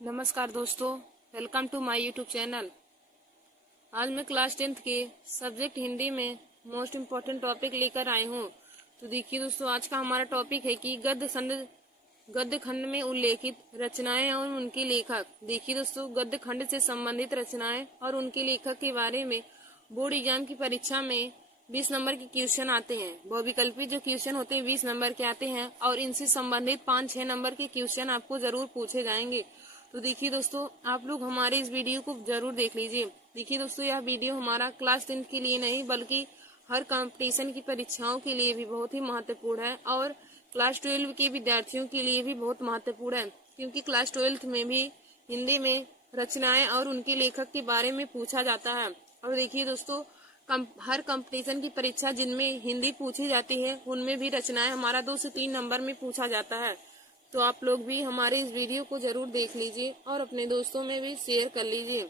नमस्कार दोस्तों, welcome to my YouTube channel. आज मैं क्लास 10th के सब्जेक्ट हिंदी में मोस्ट इम्पोर्टेंट टॉपिक लेकर आई हूँ। तो देखिए दोस्तों, आज का हमारा टॉपिक है कि गद्य खंड में उल्लेखित रचनाएं और उनके लेखक। देखिए दोस्तों, गद्य खंड से संबंधित रचनाएं और उनके लेखक के बारे में बोर्ड एग्जाम की परीक्षा में 20 नंबर के क्वेश्चन आते हैं। बहुविकल्पी जो क्वेश्चन होते हैं 20 नंबर के आते हैं और इनसे संबंधित 5-6 नंबर के क्वेश्चन आपको जरूर पूछे जाएंगे। तो देखिए दोस्तों, आप लोग हमारे इस वीडियो को जरूर देख लीजिए। देखिए दोस्तों, यह वीडियो हमारा क्लास 10th के लिए नहीं बल्कि हर कंपटीशन की परीक्षाओं के लिए भी बहुत ही महत्वपूर्ण है और क्लास 12 के विद्यार्थियों के लिए भी बहुत महत्वपूर्ण है, क्योंकि क्लास 12th में भी हिंदी में रचनाएं और उनके लेखक के बारे में पूछा जाता है। और देखिए दोस्तों, हर कंपटीशन की परीक्षा जिनमें हिंदी पूछी जाती है उनमें भी रचनाएं हमारा 2 से 3 नंबर में पूछा जाता है। तो आप लोग भी हमारे इस वीडियो को जरूर देख लीजिए और अपने दोस्तों में भी शेयर कर लीजिए।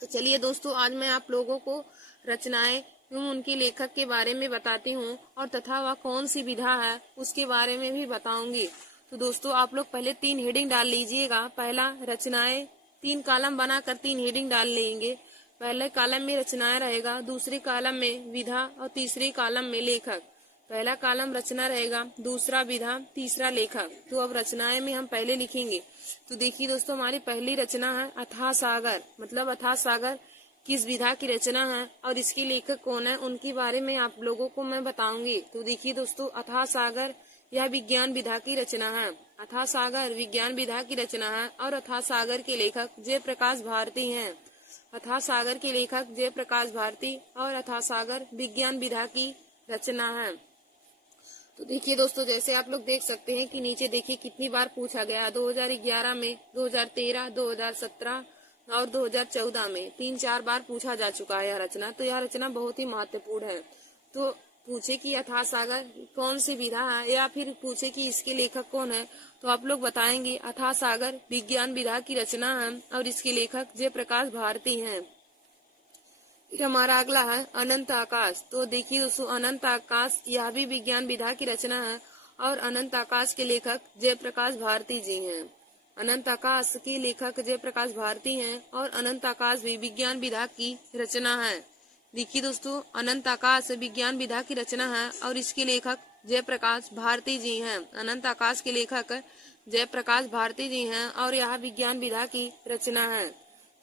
तो चलिए दोस्तों, आज मैं आप लोगों को रचनाएं एवं उनके लेखक के बारे में बताती हूँ और तथा वह कौन सी विधा है उसके बारे में भी बताऊंगी। तो दोस्तों, आप लोग पहले 3 हेडिंग डाल लीजिएगा। पहला रचनाएं, 3 कॉलम बनाकर 3 हेडिंग डाल लेंगे। पहले कॉलम में रचनाएं रहेगा, दूसरे कॉलम में विधा और तीसरे कॉलम में लेखक। पहला कॉलम रचना रहेगा, दूसरा विधा, तीसरा लेखक। तो अब रचनाएं में हम पहले लिखेंगे। तो देखिए दोस्तों, हमारी पहली रचना है अथाह सागर। मतलब अथाह सागर किस विधा की रचना है और इसके लेखक कौन है उनके बारे में आप लोगों को मैं बताऊंगी। तो देखिए दोस्तों, अथाह सागर यह विज्ञान विधा की रचना है। अथाह सागर विज्ञान विधा की रचना है और अथाह सागर के लेखक जयप्रकाश भारती हैं। अथाह सागर के लेखक जयप्रकाश भारती और अथाह सागर विज्ञान विधा की रचना है। तो देखिए दोस्तों, जैसे आप लोग देख सकते हैं कि नीचे देखिए कितनी बार पूछा गया है। 2011 में, 2013, 2017 और 2014 में 3-4 बार पूछा जा चुका है यह रचना। तो यह रचना बहुत ही महत्वपूर्ण है। तो पूछे कि अथाह सागर कौन सी विधा है या फिर पूछे कि इसके लेखक कौन है, तो आप लोग बताएंगे अथाह सागर विज्ञान विधा की रचना है और इसके लेखक जयप्रकाश भारती हैं। फिर हमारा अगला है अनंत आकाश। तो देखिए दोस्तों, अनंत आकाश यह भी विज्ञान विधा की रचना है और अनंत आकाश के लेखक जयप्रकाश भारती जी हैं। अनंत आकाश के लेखक जयप्रकाश भारती हैं और अनंत आकाश भी विज्ञान विधा की रचना है। देखिए दोस्तों, अनंत आकाश विज्ञान विधा की रचना है और इसके लेखक जयप्रकाश भारती जी हैं। अनंत आकाश के लेखक जयप्रकाश भारती जी हैं और यह विज्ञान विधा की रचना है।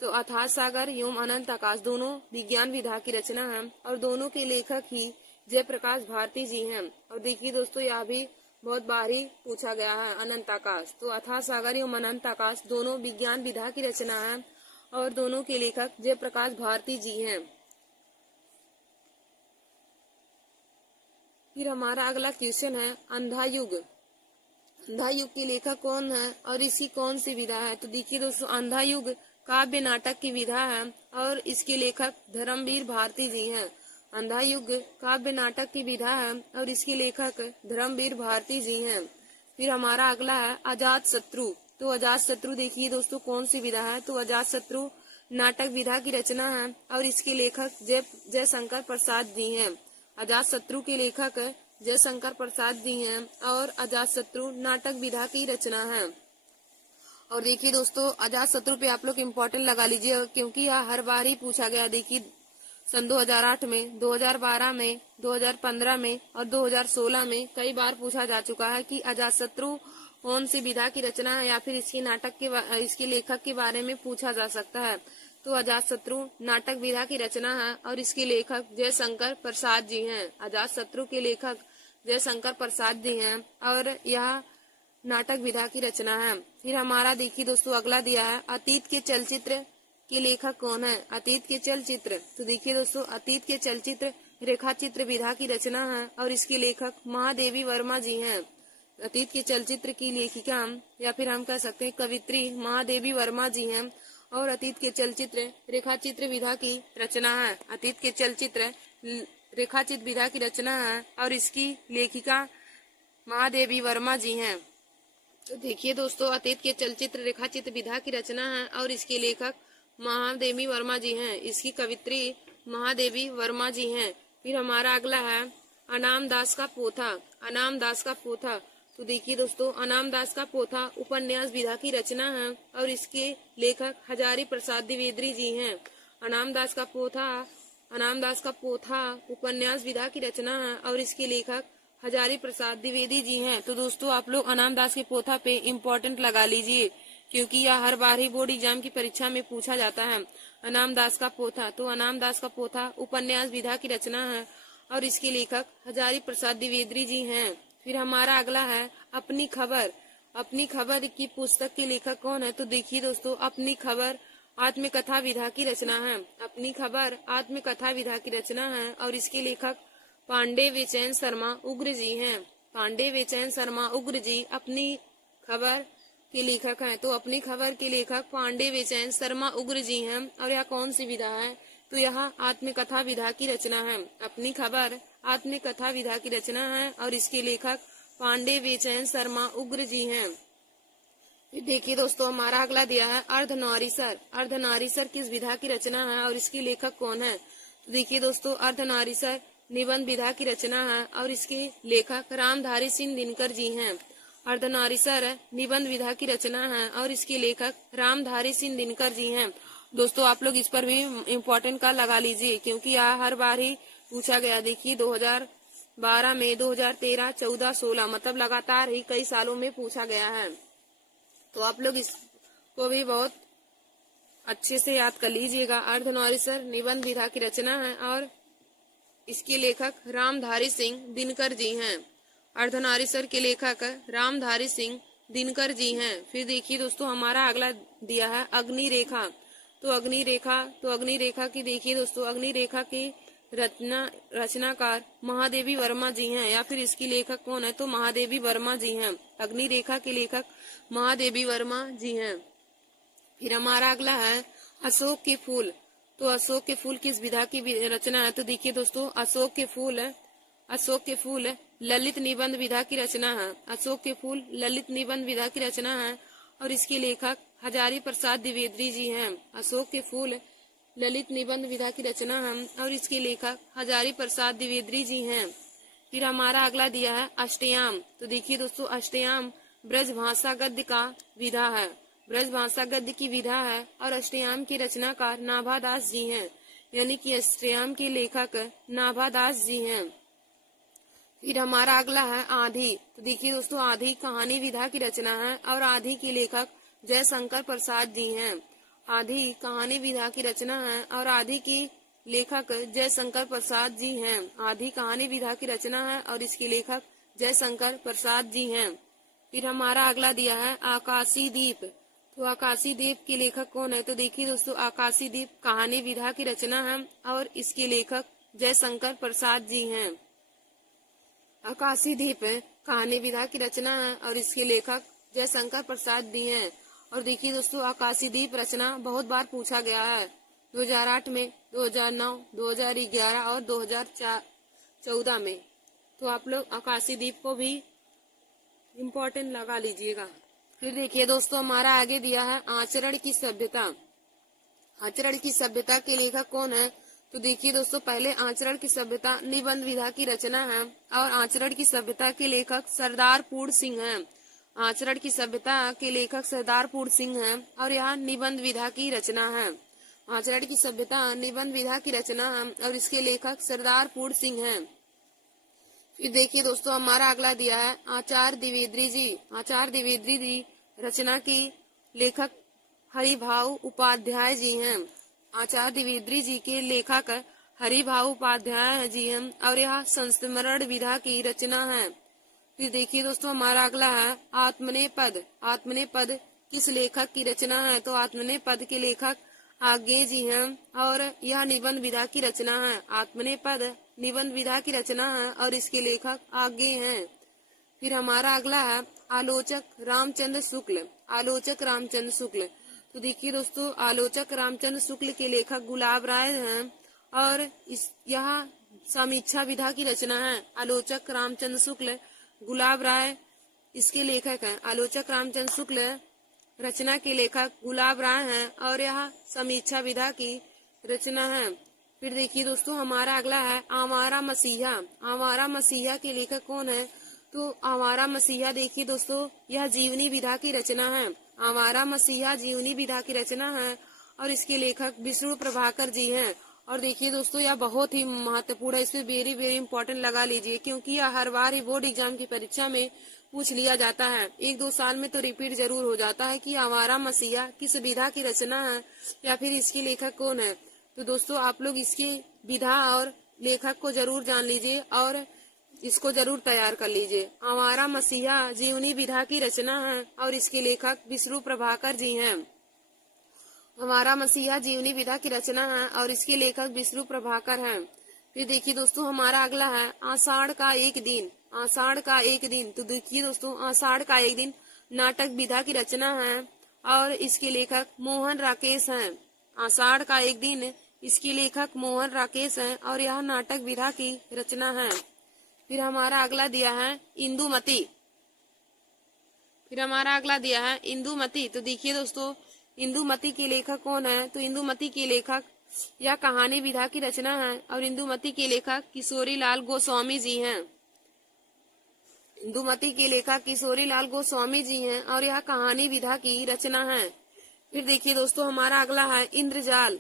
तो अथाह सागर एवं अनंत आकाश दोनों विज्ञान विधा की रचना है और दोनों के लेखक ही जयप्रकाश भारती जी हैं। और देखिए दोस्तों, यह भी बहुत बार ही पूछा गया है अनंत आकाश। तो अथाह सागर एवं अनंत आकाश दोनों विज्ञान विधा की रचना है और दोनों के लेखक जयप्रकाश भारती जी हैं। फिर हमारा अगला क्वेश्चन है अंधा युग। अंधा युग के लेखक कौन है और इसकी कौन सी विधा है। तो देखिए दोस्तों, अंधा युग काव्य नाटक की विधा है और इसके लेखक धर्मवीर भारती जी हैं। अंधा युग काव्य नाटक की विधा है और इसके लेखक धर्मवीर भारती जी हैं। फिर हमारा अगला है अजात शत्रु। तो अजात शत्रु देखिए दोस्तों कौन सी विधा है। तो अजात शत्रु नाटक विधा की रचना है और इसके लेखक जयशंकर प्रसाद जी हैं। अजात शत्रु के लेखक जयशंकर प्रसाद जी हैं और अजात शत्रु नाटक विधा की रचना है। और देखिए दोस्तों, अजात शत्रु पे आप लोग इम्पोर्टेंट लगा लीजिए, क्योंकि यह हर बार ही पूछा गया। देखिए सन 2008 में, 2012 में, 2015 में और 2016 में कई बार पूछा जा चुका है कि अजात शत्रु कौन सी विधा की रचना है या फिर इसके लेखक के बारे में पूछा जा सकता है। तो अजात शत्रु नाटक विधा की रचना है और इसके लेखक जयशंकर प्रसाद जी हैं। अजात शत्रु के लेखक जयशंकर प्रसाद जी हैं और यह नाटक विधा की रचना है। फिर हमारा देखिए दोस्तों अगला दिया है अतीत के चलचित्र के लेखक कौन है। अतीत के चलचित्र, तो देखिए दोस्तों, अतीत के चलचित्र रेखाचित्र विधा की रचना है और इसके लेखक महादेवी वर्मा जी हैं। अतीत के चलचित्र की लेखिका या फिर हम कह सकते हैं कवित्री महादेवी वर्मा जी हैं और अतीत के चलचित्र रेखाचित्र विधा की रचना है। अतीत के चलचित्र रेखाचित्र विधा की रचना है और इसकी लेखिका महादेवी वर्मा जी हैं। तो देखिए दोस्तों, अतीत के चलचित्र रेखाचित्र विधा की रचना है और इसके लेखक महादेवी वर्मा जी हैं। इसकी कवित्री महादेवी वर्मा जी हैं। फिर हमारा अगला है अनाम दास का पोथा। अनाम दास का पोथा, तो देखिए दोस्तों, अनाम दास का पोथा उपन्यास विधा की रचना है और इसके लेखक हजारी प्रसाद द्विवेदी जी हैं। अनाम दास का पोथा उपन्यास विधा की रचना है और इसके लेखक हजारी प्रसाद द्विवेदी जी हैं। तो दोस्तों, आप लोग अनाम दास के पोथा पे इम्पोर्टेंट लगा लीजिए, क्योंकि यह हर बार ही बोर्ड एग्जाम की परीक्षा में पूछा जाता है। अनाम दास का पोथा, तो अनाम दास का पोथा उपन्यास विधा की रचना है और इसके लेखक हजारी प्रसाद द्विवेदी जी हैं। फिर हमारा अगला है अपनी खबर। अपनी खबर की पुस्तक के लेखक कौन है? तो देखिए दोस्तों, अपनी खबर आत्मकथा विधा की रचना है। अपनी खबर आत्मकथा विधा की रचना है और इसके लेखक पांडे वेचैन शर्मा उग्र जी हैं। पांडे वेचैन शर्मा उग्र जी अपनी खबर के लेखक हैं। तो अपनी खबर के लेखक पांडे वेचैन शर्मा उग्र जी हैं और यह कौन सी विधा है? तो यह आत्मकथा विधा की रचना है। अपनी खबर आत्मकथा विधा की रचना है और इसके लेखक पांडे वेचैन शर्मा उग्र जी हैं। देखिए दोस्तों, हमारा अगला दिया है अर्धनारीसर। अर्धनारीसर किस विधा की रचना है और इसके लेखक कौन है? तो देखिए दोस्तों, अर्धनारीसर निबंध विधा की रचना है और इसके लेखक रामधारी सिंह दिनकर जी हैं। अर्धनारीसर निबंध विधा की रचना है और इसके लेखक रामधारी सिंह दिनकर जी हैं। दोस्तों, आप लोग इस पर भी इम्पोर्टेंट का लगा लीजिए, क्योंकि यह हर बार ही पूछा गया। देखिए 2012 में, 2013, 14, 16 मतलब लगातार ही कई सालों में पूछा गया है। तो आप लोग इसको भी बहुत अच्छे से याद कर लीजिएगा। अर्धनारीसर निबंध विधा की रचना है और इसके लेखक रामधारी सिंह दिनकर जी हैं। अर्धनारीसर के लेखक रामधारी सिंह दिनकर जी हैं। फिर देखिए दोस्तों, हमारा अगला दिया है अग्निरेखा। तो अग्निरेखा की देखिए दोस्तों, अग्निरेखा की रचनाकार महादेवी वर्मा जी हैं, या फिर इसकी लेखक कौन है? तो महादेवी वर्मा जी हैं। अग्निरेखा के लेखक महादेवी वर्मा जी हैं। फिर हमारा अगला है अशोक के फूल। तो अशोक के फूल किस विधा की रचना है? तो देखिए दोस्तों, अशोक के फूल ललित निबंध विधा की रचना है। अशोक के फूल ललित निबंध विधा की रचना है और इसके लेखक हजारी प्रसाद द्विवेदी जी हैं। अशोक के फूल ललित निबंध विधा की रचना है और इसके लेखक हजारी प्रसाद द्विवेदी जी हैं। फिर हमारा अगला दिया है अष्टयाम। तो देखिए दोस्तों, अष्टयाम ब्रज भाषा गद्य का विधा है। ब्रज भाषा गद्य की विधा है और अष्टयाम के रचनाकार नाभादास जी हैं, यानी कि अष्टयाम के लेखक नाभादास जी हैं। फिर हमारा अगला है आधी। तो देखिए दोस्तों, आधी कहानी विधा की रचना है और आधी के लेखक जयशंकर प्रसाद जी हैं। आधी कहानी विधा की रचना है और आधी की लेखक जयशंकर प्रसाद जी हैं। आधी कहानी विधा की रचना है और इसके लेखक जयशंकर प्रसाद जी हैं। फिर हमारा अगला दिया है आकाशी दीप। तो आकाशी दीप के लेखक कौन है? तो देखिए दोस्तों, आकाशी दीप कहानी विधा की रचना है और इसके लेखक जयशंकर प्रसाद जी हैं। आकाशी दीप कहानी विधा की रचना है और इसके लेखक जयशंकर प्रसाद जी हैं। और देखिए दोस्तों, आकाशी दीप रचना बहुत बार पूछा गया है। 2008 में, 2009, 2011 और 2014 में। तो आप लोग आकाशी दीप को भी इम्पोर्टेंट लगा लीजिएगा। फिर देखिए दोस्तों, हमारा आगे दिया है आचरण की सभ्यता। आचरण की सभ्यता के लेखक कौन है? तो देखिए दोस्तों, पहले आचरण की सभ्यता निबंध विधा की रचना है और आचरण की सभ्यता के लेखक सरदार पूर्ण सिंह हैं। आचरण की सभ्यता के लेखक सरदार पूर्ण सिंह हैं और यह निबंध विधा की रचना है। आचरण की सभ्यता निबंध विधा की रचना है और इसके लेखक सरदार पूर्ण सिंह हैं। फिर देखिए दोस्तों, हमारा अगला दिया है आचार्य द्विवेदी जी। आचार्य द्विवेदी जी रचना की लेखक हरिभाऊ उपाध्याय जी हैं। आचार्य द्विवेदी जी के लेखक हरिभाऊ उपाध्याय जी हैं और यह संस्मरण विधा की रचना है। फिर देखिए दोस्तों, हमारा अगला है आत्मने पद। आत्मने पद किस लेखक की रचना है? तो आत्मने पद के लेखक आज्ञे जी हैं और यह निबंध विधा की रचना है। आत्मने पद निबंध विधा की रचना है और इसके लेखक आज्ञे हैं। फिर हमारा अगला है आलोचक रामचंद्र शुक्ल। आलोचक रामचंद्र शुक्ल। तो देखिए दोस्तों, आलोचक रामचंद्र शुक्ल के लेखक गुलाब राय हैं और यह समीक्षा विधा की रचना है। आलोचक रामचंद्र शुक्ल गुलाब राय इसके लेखक हैं। आलोचक रामचंद्र शुक्ल रचना के लेखक गुलाब राय हैं और यह समीक्षा विधा की रचना है। फिर देखिए दोस्तों, हमारा अगला है आवारा मसीहा। आवारा मसीहा के लेखक कौन है? तो आवारा मसीहा देखिए दोस्तों, यह जीवनी विधा की रचना है। आवारा मसीहा जीवनी विधा की रचना है और इसके लेखक विष्णु प्रभाकर जी हैं। और देखिए दोस्तों, यह बहुत ही महत्वपूर्ण है, इसमें वेरी वेरी इंपॉर्टेंट लगा लीजिए, क्योंकि यह हर बार ही बोर्ड एग्जाम की परीक्षा में पूछ लिया जाता है। 1-2 साल में तो रिपीट जरूर हो जाता है कि आवारा मसीहा किस विधा की रचना है या फिर इसके लेखक कौन है। तो दोस्तों, आप लोग इसकी विधा और लेखक को जरूर जान लीजिए और इसको जरूर तैयार कर लीजिए। आवारा मसीहा जीवनी विधा की रचना है और इसके लेखक विष्णु प्रभाकर जी हैं। हमारा मसीहा जीवनी विधा की रचना है और इसके लेखक विष्णु प्रभाकर हैं। फिर देखिए दोस्तों, हमारा अगला है आषाढ़ का एक दिन। आषाढ़ का एक दिन, तो देखिए दोस्तों, आषाढ़ का एक दिन नाटक विधा की रचना है और इसके लेखक मोहन राकेश हैं। आषाढ़ का एक दिन, इसके लेखक मोहन राकेश हैं और यह नाटक विधा की रचना है। फिर हमारा अगला दिया है इंदुमती। फिर हमारा अगला दिया है इंदुमती। तो देखिए दोस्तों, इंदुमती के लेखक कौन है? तो इंदुमती के लेखक यह कहानी विधा की रचना है और इंदुमती के लेखक किशोरी लाल गोस्वामी जी हैं। इंदुमती के लेखक किशोरी लाल गोस्वामी जी हैं और यह कहानी विधा की रचना है। फिर देखिए दोस्तों, हमारा अगला है इंद्रजाल।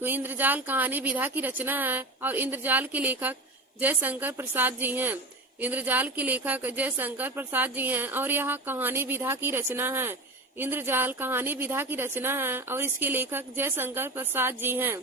तो इंद्रजाल कहानी विधा की रचना है और इंद्रजाल के लेखक जयशंकर प्रसाद जी हैं। इंद्रजाल के लेखक जयशंकर प्रसाद जी हैं और यह कहानी विधा की रचना है। इंद्रजाल कहानी विधा की रचना है और इसके लेखक जयशंकर प्रसाद जी हैं।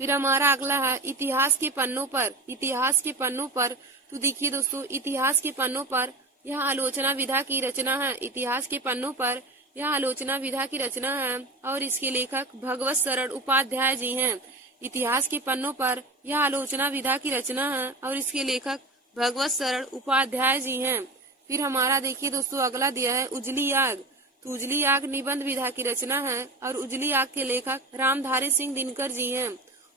फिर हमारा अगला है इतिहास के पन्नों पर। इतिहास के पन्नों पर, तो देखिए दोस्तों, इतिहास के पन्नों पर यह आलोचना विधा की रचना है। इतिहास के पन्नों पर यह आलोचना विधा की रचना है और इसके लेखक भगवत शरण उपाध्याय जी हैं। इतिहास के पन्नों पर यह आलोचना विधा की रचना है और इसके लेखक भगवत शरण उपाध्याय जी हैं। फिर हमारा देखिए दोस्तों, अगला दिया है उजली आग। तो उजली आग निबंध विधा की रचना है और उजली आग के लेखक रामधारी सिंह दिनकर जी हैं।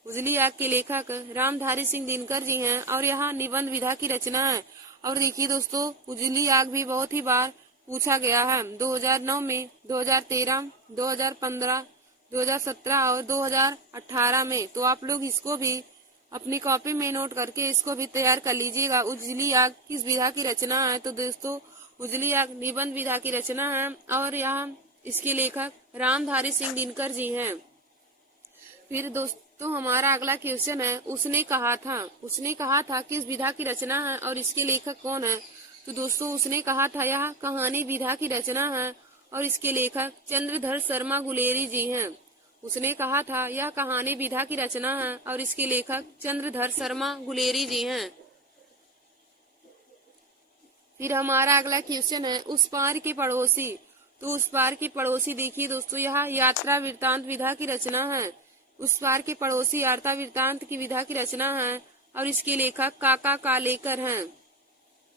उजली आग के लेखक रामधारी सिंह दिनकर जी हैं और यह निबंध विधा की रचना है। और देखिए दोस्तों, उजली आग भी बहुत ही बार पूछा गया है। 2009 में, 2013, 2015, 2017 और 2018 में। तो आप लोग इसको भी अपनी कॉपी में नोट करके इसको भी तैयार कर लीजिएगा। उजली आग किस विधा की रचना है? तो दोस्तों, उजली आग निबंध विधा की रचना है और यहाँ इसके लेखक रामधारी सिंह दिनकर जी हैं। फिर दोस्तों, हमारा अगला क्वेश्चन है उसने कहा था। उसने कहा था किस विधा की रचना है और इसके लेखक कौन है? तो दोस्तों, उसने कहा था यह कहानी विधा की रचना है और इसके लेखक चंद्रधर शर्मा गुलेरी जी हैं। उसने कहा था यह कहानी विधा की रचना है और इसके लेखक चंद्रधर शर्मा गुलेरी जी हैं। फिर हमारा अगला क्वेश्चन है उस पार के पड़ोसी। तो उस पार के पड़ोसी, देखिए दोस्तों, यह यात्रा वृत्तांत विधा की रचना है। उस पार के पड़ोसी यात्रा वृत्तांत की विधा की रचना है और इसके लेखक काका कालेकर हैं।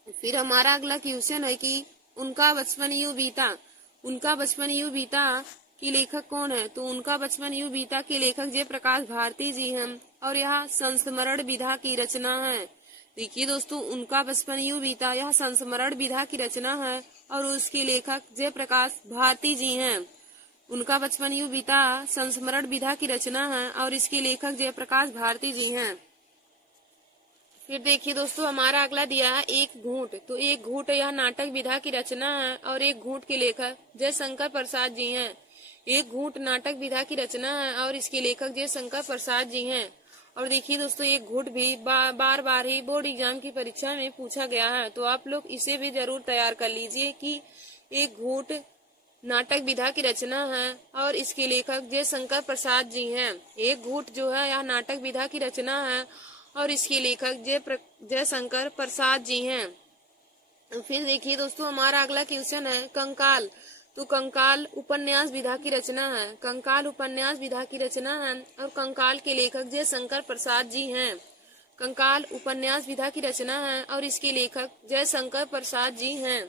फिर हमारा अगला क्वेश्चन है कि उनका बचपन यूं बीता। उनका बचपन यूं बीता के लेखक कौन है? तो उनका बचपन यूं बीता के लेखक जयप्रकाश भारती जी हैं और यह संस्मरण विधा की रचना है। देखिए दोस्तों, उनका बचपन यूं बीता यह संस्मरण विधा की रचना है और उसके लेखक जयप्रकाश भारती जी हैं। उनका बचपन यूं बीता संस्मरण विधा की रचना है और इसके लेखक जयप्रकाश भारती जी हैं। फिर देखिए दोस्तों, हमारा अगला दिया है एक घूंट। तो एक घूंट यह नाटक विधा की रचना है और एक घूंट के लेखक जयशंकर प्रसाद जी हैं। एक घूंट नाटक विधा की रचना है और इसके लेखक जयशंकर प्रसाद जी हैं। और देखिए दोस्तों, एक घूंट भी बार बार ही बोर्ड एग्जाम की परीक्षा में पूछा गया है, तो आप लोग इसे भी जरूर तैयार कर लीजिए कि एक घूंट नाटक विधा की रचना है और इसके लेखक जयशंकर प्रसाद जी हैं। एक घूंट जो है यह नाटक विधा की रचना है और इसके लेखक जयशंकर प्रसाद जी हैं। फिर देखिए दोस्तों, हमारा अगला क्वेश्चन है कंकाल। तो कंकाल उपन्यास विधा की रचना है। कंकाल उपन्यास विधा की रचना है और कंकाल के लेखक जयशंकर प्रसाद जी हैं। कंकाल उपन्यास विधा की रचना है और इसके लेखक जयशंकर प्रसाद जी हैं।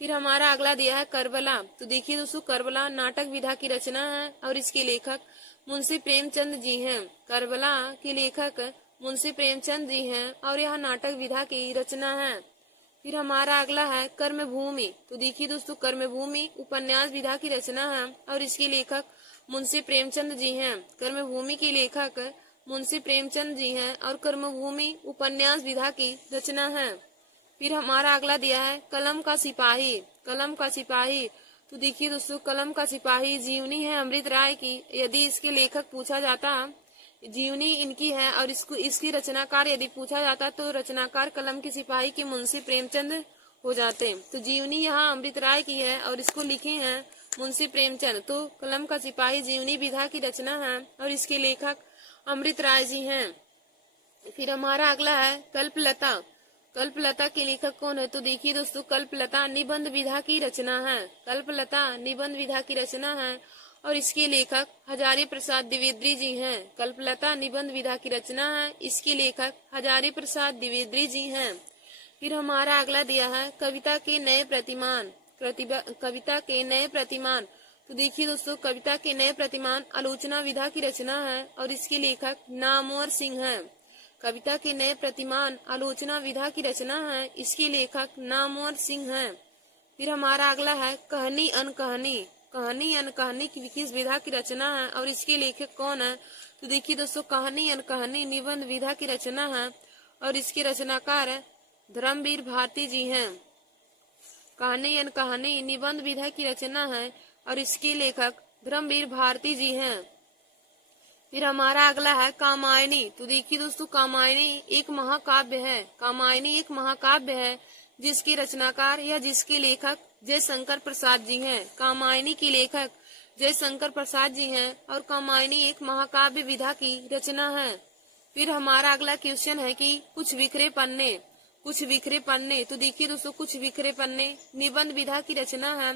फिर हमारा अगला दिया है करबला। तो देखिए दोस्तों, करबला नाटक विधा की रचना है और इसके लेखक मुंशी प्रेमचंद जी हैं। करबला के लेखक मुंशी प्रेमचंद जी हैं और यह नाटक विधा की रचना है। फिर हमारा अगला है कर्मभूमि। तो देखिए दोस्तों, कर्मभूमि उपन्यास विधा की रचना है और इसके लेखक मुंशी प्रेमचंद जी हैं। कर्मभूमि के लेखक मुंशी प्रेमचंद जी हैं और कर्मभूमि उपन्यास विधा की रचना है। फिर हमारा अगला दिया है कलम का सिपाही। कलम का सिपाही, तो देखिए दोस्तों, कलम का सिपाही जीवनी है अमृत राय की। यदि इसके लेखक पूछा जाता, जीवनी इनकी है और इसकी रचनाकार यदि पूछा जाता तो रचनाकार कलम के सिपाही की मुंशी प्रेमचंद हो जाते। तो जीवनी यहाँ अमृत राय की है और इसको लिखे हैं मुंशी प्रेमचंद। तो कलम का सिपाही जीवनी विधा की रचना है और इसके लेखक अमृत राय जी हैं। फिर हमारा अगला है कल्पलता। कल्पलता के लेखक कौन है? तो देखिए दोस्तों, कल्पलता निबंध विधा की रचना है। कल्पलता निबंध विधा की रचना है और इसके लेखक हजारी प्रसाद द्विवेदी जी हैं। कल्पलता निबंध विधा की रचना है, इसके लेखक हजारी प्रसाद द्विवेदी जी हैं। फिर हमारा अगला दिया है कविता के नए प्रतिमान। कविता के नए प्रतिमान, तो देखिए दोस्तों, कविता के नए प्रतिमान आलोचना विधा की रचना है और इसके लेखक नामवर सिंह हैं। कविता के नए प्रतिमान आलोचना विधा की रचना है, इसके लेखक नामवर सिंह हैं। फिर हमारा अगला है कहानी अनकहानी। कहानी अनकहानी की किस विधा की रचना है और इसके लेखक कौन है? तो देखिए दोस्तों, कहानी अनकहानी निबंध विधा की रचना है और इसके रचनाकार है धर्मवीर भारती जी हैं। कहानी अनकहानी निबंध विधा की रचना है और इसके लेखक धर्मवीर भारती जी हैं। फिर हमारा अगला है कामायनी। तो देखिए दोस्तों, कामायनी एक महाकाव्य है। कामायनी एक महाकाव्य है जिसके रचनाकार या जिसके लेखक जयशंकर प्रसाद जी हैं। कामायनी के लेखक जयशंकर प्रसाद जी हैं और कामायनी एक महाकाव्य विधा की रचना है। फिर हमारा अगला क्वेश्चन है कि कुछ बिखरे पन्ने। कुछ बिखरे पन्ने, तो देखिए दोस्तों, कुछ बिखरे पन्ने निबंध विधा की रचना है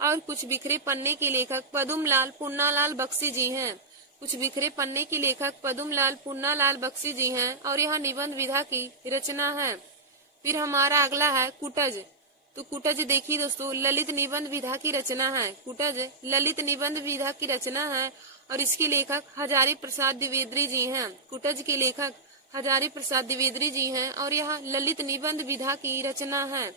और कुछ बिखरे पन्ने के लेखक पदुमलाल पुन्नालाल बख्शी जी हैं। कुछ बिखरे पन्ने के लेखक पदुमलाल पुन्नालाल बख्शी जी हैं और यह निबंध विधा की रचना है। फिर हमारा अगला है कुटज। तो कुटज देखिए दोस्तों, ललित निबंध विधा की रचना है। कुटज ललित निबंध विधा की रचना है और इसके लेखक हजारी प्रसाद द्विवेदी जी हैं। कुटज के लेखक हजारी प्रसाद द्विवेदी जी हैं और यह ललित निबंध विधा की रचना है।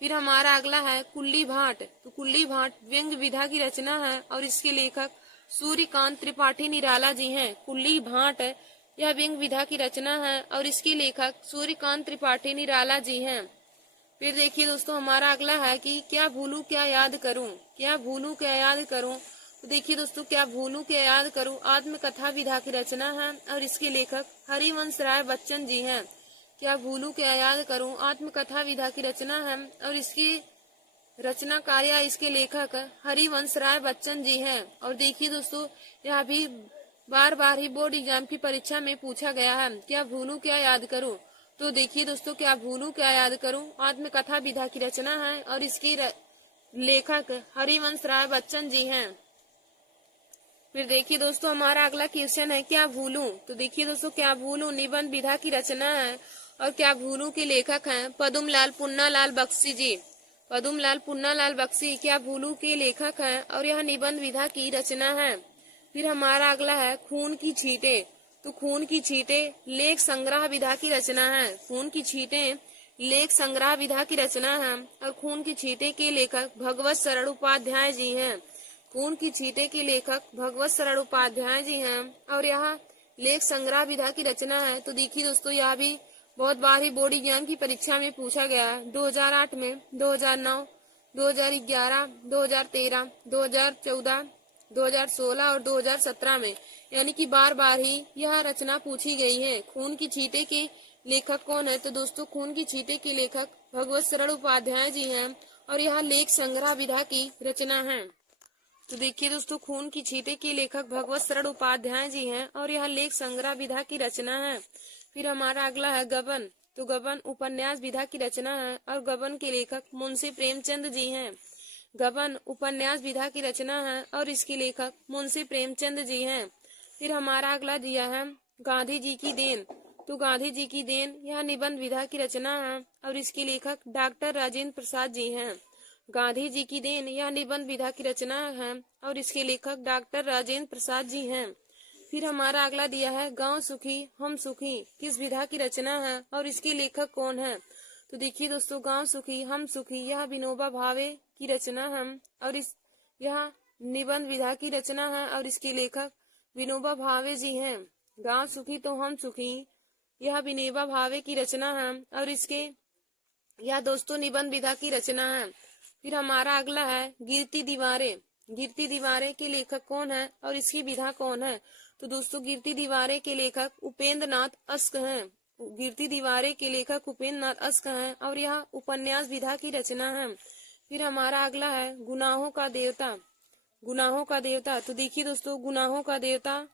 फिर हमारा अगला है कुल्ली भाट। तो कुल्ली भाट व्यंग विधा की रचना है और इसके लेखक सूर्यकांत त्रिपाठी निराला जी हैं। कुल्ली भाट यह व्यंग विधा की रचना है और इसके लेखक सूर्यकांत त्रिपाठी निराला जी हैं। फिर देखिए दोस्तों, हमारा अगला है कि क्या भूलूं क्या याद करूं। क्या भूलूं क्या याद करूं, तो देखिए दोस्तों, क्या भूलूं क्या याद करूं आत्मकथा विधा की रचना है और इसके लेखक हरिवंश राय बच्चन जी हैं। क्या भूलूं क्या याद करूं आत्मकथा विधा की रचना है और इसकी रचनाकार या इसके लेखक हरिवंश राय बच्चन जी हैं। और देखिए दोस्तों, यह भी बार बार ही बोर्ड एग्जाम की परीक्षा में पूछा गया है, क्या भूलूं क्या याद करूं। तो देखिए दोस्तों, क्या भूलूं क्या याद करूं आत्मकथा विधा की रचना है और इसकी लेखक हरिवंश राय बच्चन जी हैं। फिर देखिए दोस्तों, हमारा अगला क्वेश्चन है क्या भूलूं। तो देखिए दोस्तों, क्या भूलूं निबंध विधा की रचना है और क्या भूलूं के लेखक हैं पदुमलाल पुन्नालाल बख्शी जी। पदुमलाल पुन्नालाल बख्शी क्या भूलूं के लेखक हैं और यह निबंध विधा की रचना है। फिर हमारा अगला है खून की छींटे। तो खून की छींटे लेख संग्रह विधा की रचना है। खून की छींटे लेख संग्रह विधा की रचना है और खून की छींटे के लेखक भगवत शरण उपाध्याय जी हैं। खून की छींटे के लेखक भगवत शरण उपाध्याय जी हैं और यह लेख संग्रह विधा की रचना है। तो देखिए दोस्तों, यह भी बहुत बार ही बोर्ड एग्जाम की परीक्षा में पूछा गया है। 2008 में, 2009, 2011, 2013, 2014, 2016 और 2017 में, यानी कि बार बार ही यह रचना पूछी गई है। खून की छींटे के लेखक कौन है? तो दोस्तों, खून की छींटे के लेखक भगवत शरण उपाध्याय जी हैं और यह लेख संग्रह विधा की रचना है। तो देखिए दोस्तों, खून की छींटे के लेखक भगवत शरण उपाध्याय जी हैं और यह लेख संग्रह विधा की रचना है। फिर हमारा अगला है गबन। तो गबन उपन्यास विधा की रचना है और गबन के लेखक मुंशी प्रेमचंद जी हैं। गबन उपन्यास विधा की रचना है और इसके लेखक मुंशी प्रेमचंद जी हैं। फिर हमारा अगला दिया है गांधी जी की देन। तो गांधी जी की देन यह निबंध विधा की रचना है और इसके लेखक डॉक्टर राजेंद्र प्रसाद जी हैं। गांधी जी की देन यह निबंध विधा की रचना है और इसके लेखक डॉक्टर राजेंद्र प्रसाद जी हैं। फिर हमारा अगला दिया है गांव सुखी हम सुखी किस विधा की रचना है और इसके लेखक कौन है। तो देखिए दोस्तों, गांव सुखी हम सुखी यह विनोबा भावे की रचना है और यह निबंध विधा की रचना है और इसके लेखक विनोबा भावे जी हैं। गांव सुखी तो हम सुखी, यह विनोबा भावे की रचना है और इसके यह दोस्तों निबंध विधा की रचना है। फिर हमारा अगला है गिरती दीवारें। गिरती दीवारें के लेखक कौन है और इसकी विधा कौन है? तो दोस्तों गिरती दीवारें के लेखक उपेंद्र नाथ अश्क हैं। गिरती दीवारें के लेखक उपेंद्र नाथ अश्क हैं और यह उपन्यास विधा की रचना है। फिर हमारा अगला है गुनाहों का देवता। गुनाहों का देवता, तो देखिए दोस्तों गुनाहों का देवता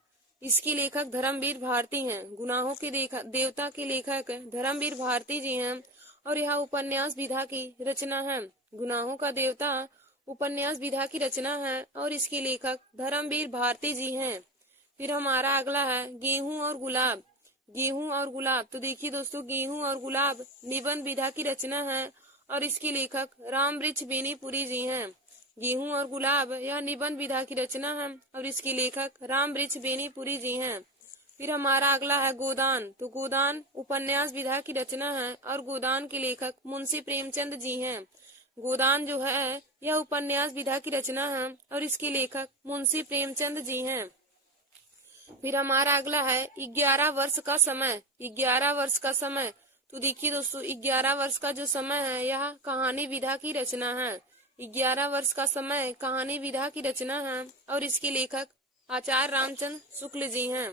इसके लेखक धर्मवीर भारती हैं। गुनाहों के देवता के लेखक धर्मवीर भारती जी हैं और यह उपन्यास विधा की रचना है। गुनाहों का देवता उपन्यास विधा की रचना है और इसके लेखक धर्मवीर भारती जी हैं। फिर हमारा अगला है गेहूं और गुलाब। गेहूं और गुलाब, तो देखिए दोस्तों गेहूं और गुलाब निबंध विधा की रचना है और इसके लेखक रामवृक्ष बेनीपुरी जी हैं। गेहूं और गुलाब यह निबंध विधा की रचना है और इसके लेखक रामवृक्ष बेनीपुरी जी हैं। फिर हमारा अगला है गोदान। तो गोदान उपन्यास विधा की रचना है और गोदान के लेखक मुंशी प्रेमचंद जी हैं। गोदान जो है यह उपन्यास विधा की रचना है और इसके लेखक मुंशी प्रेमचंद जी हैं। फिर हमारा अगला है 11 वर्ष का समय। 11 वर्ष का समय, तो देखिए दोस्तों 11 वर्ष का जो समय है यह कहानी विधा की रचना है। 11 वर्ष का समय कहानी विधा की रचना है और इसके लेखक आचार्य रामचंद्र शुक्ल जी हैं।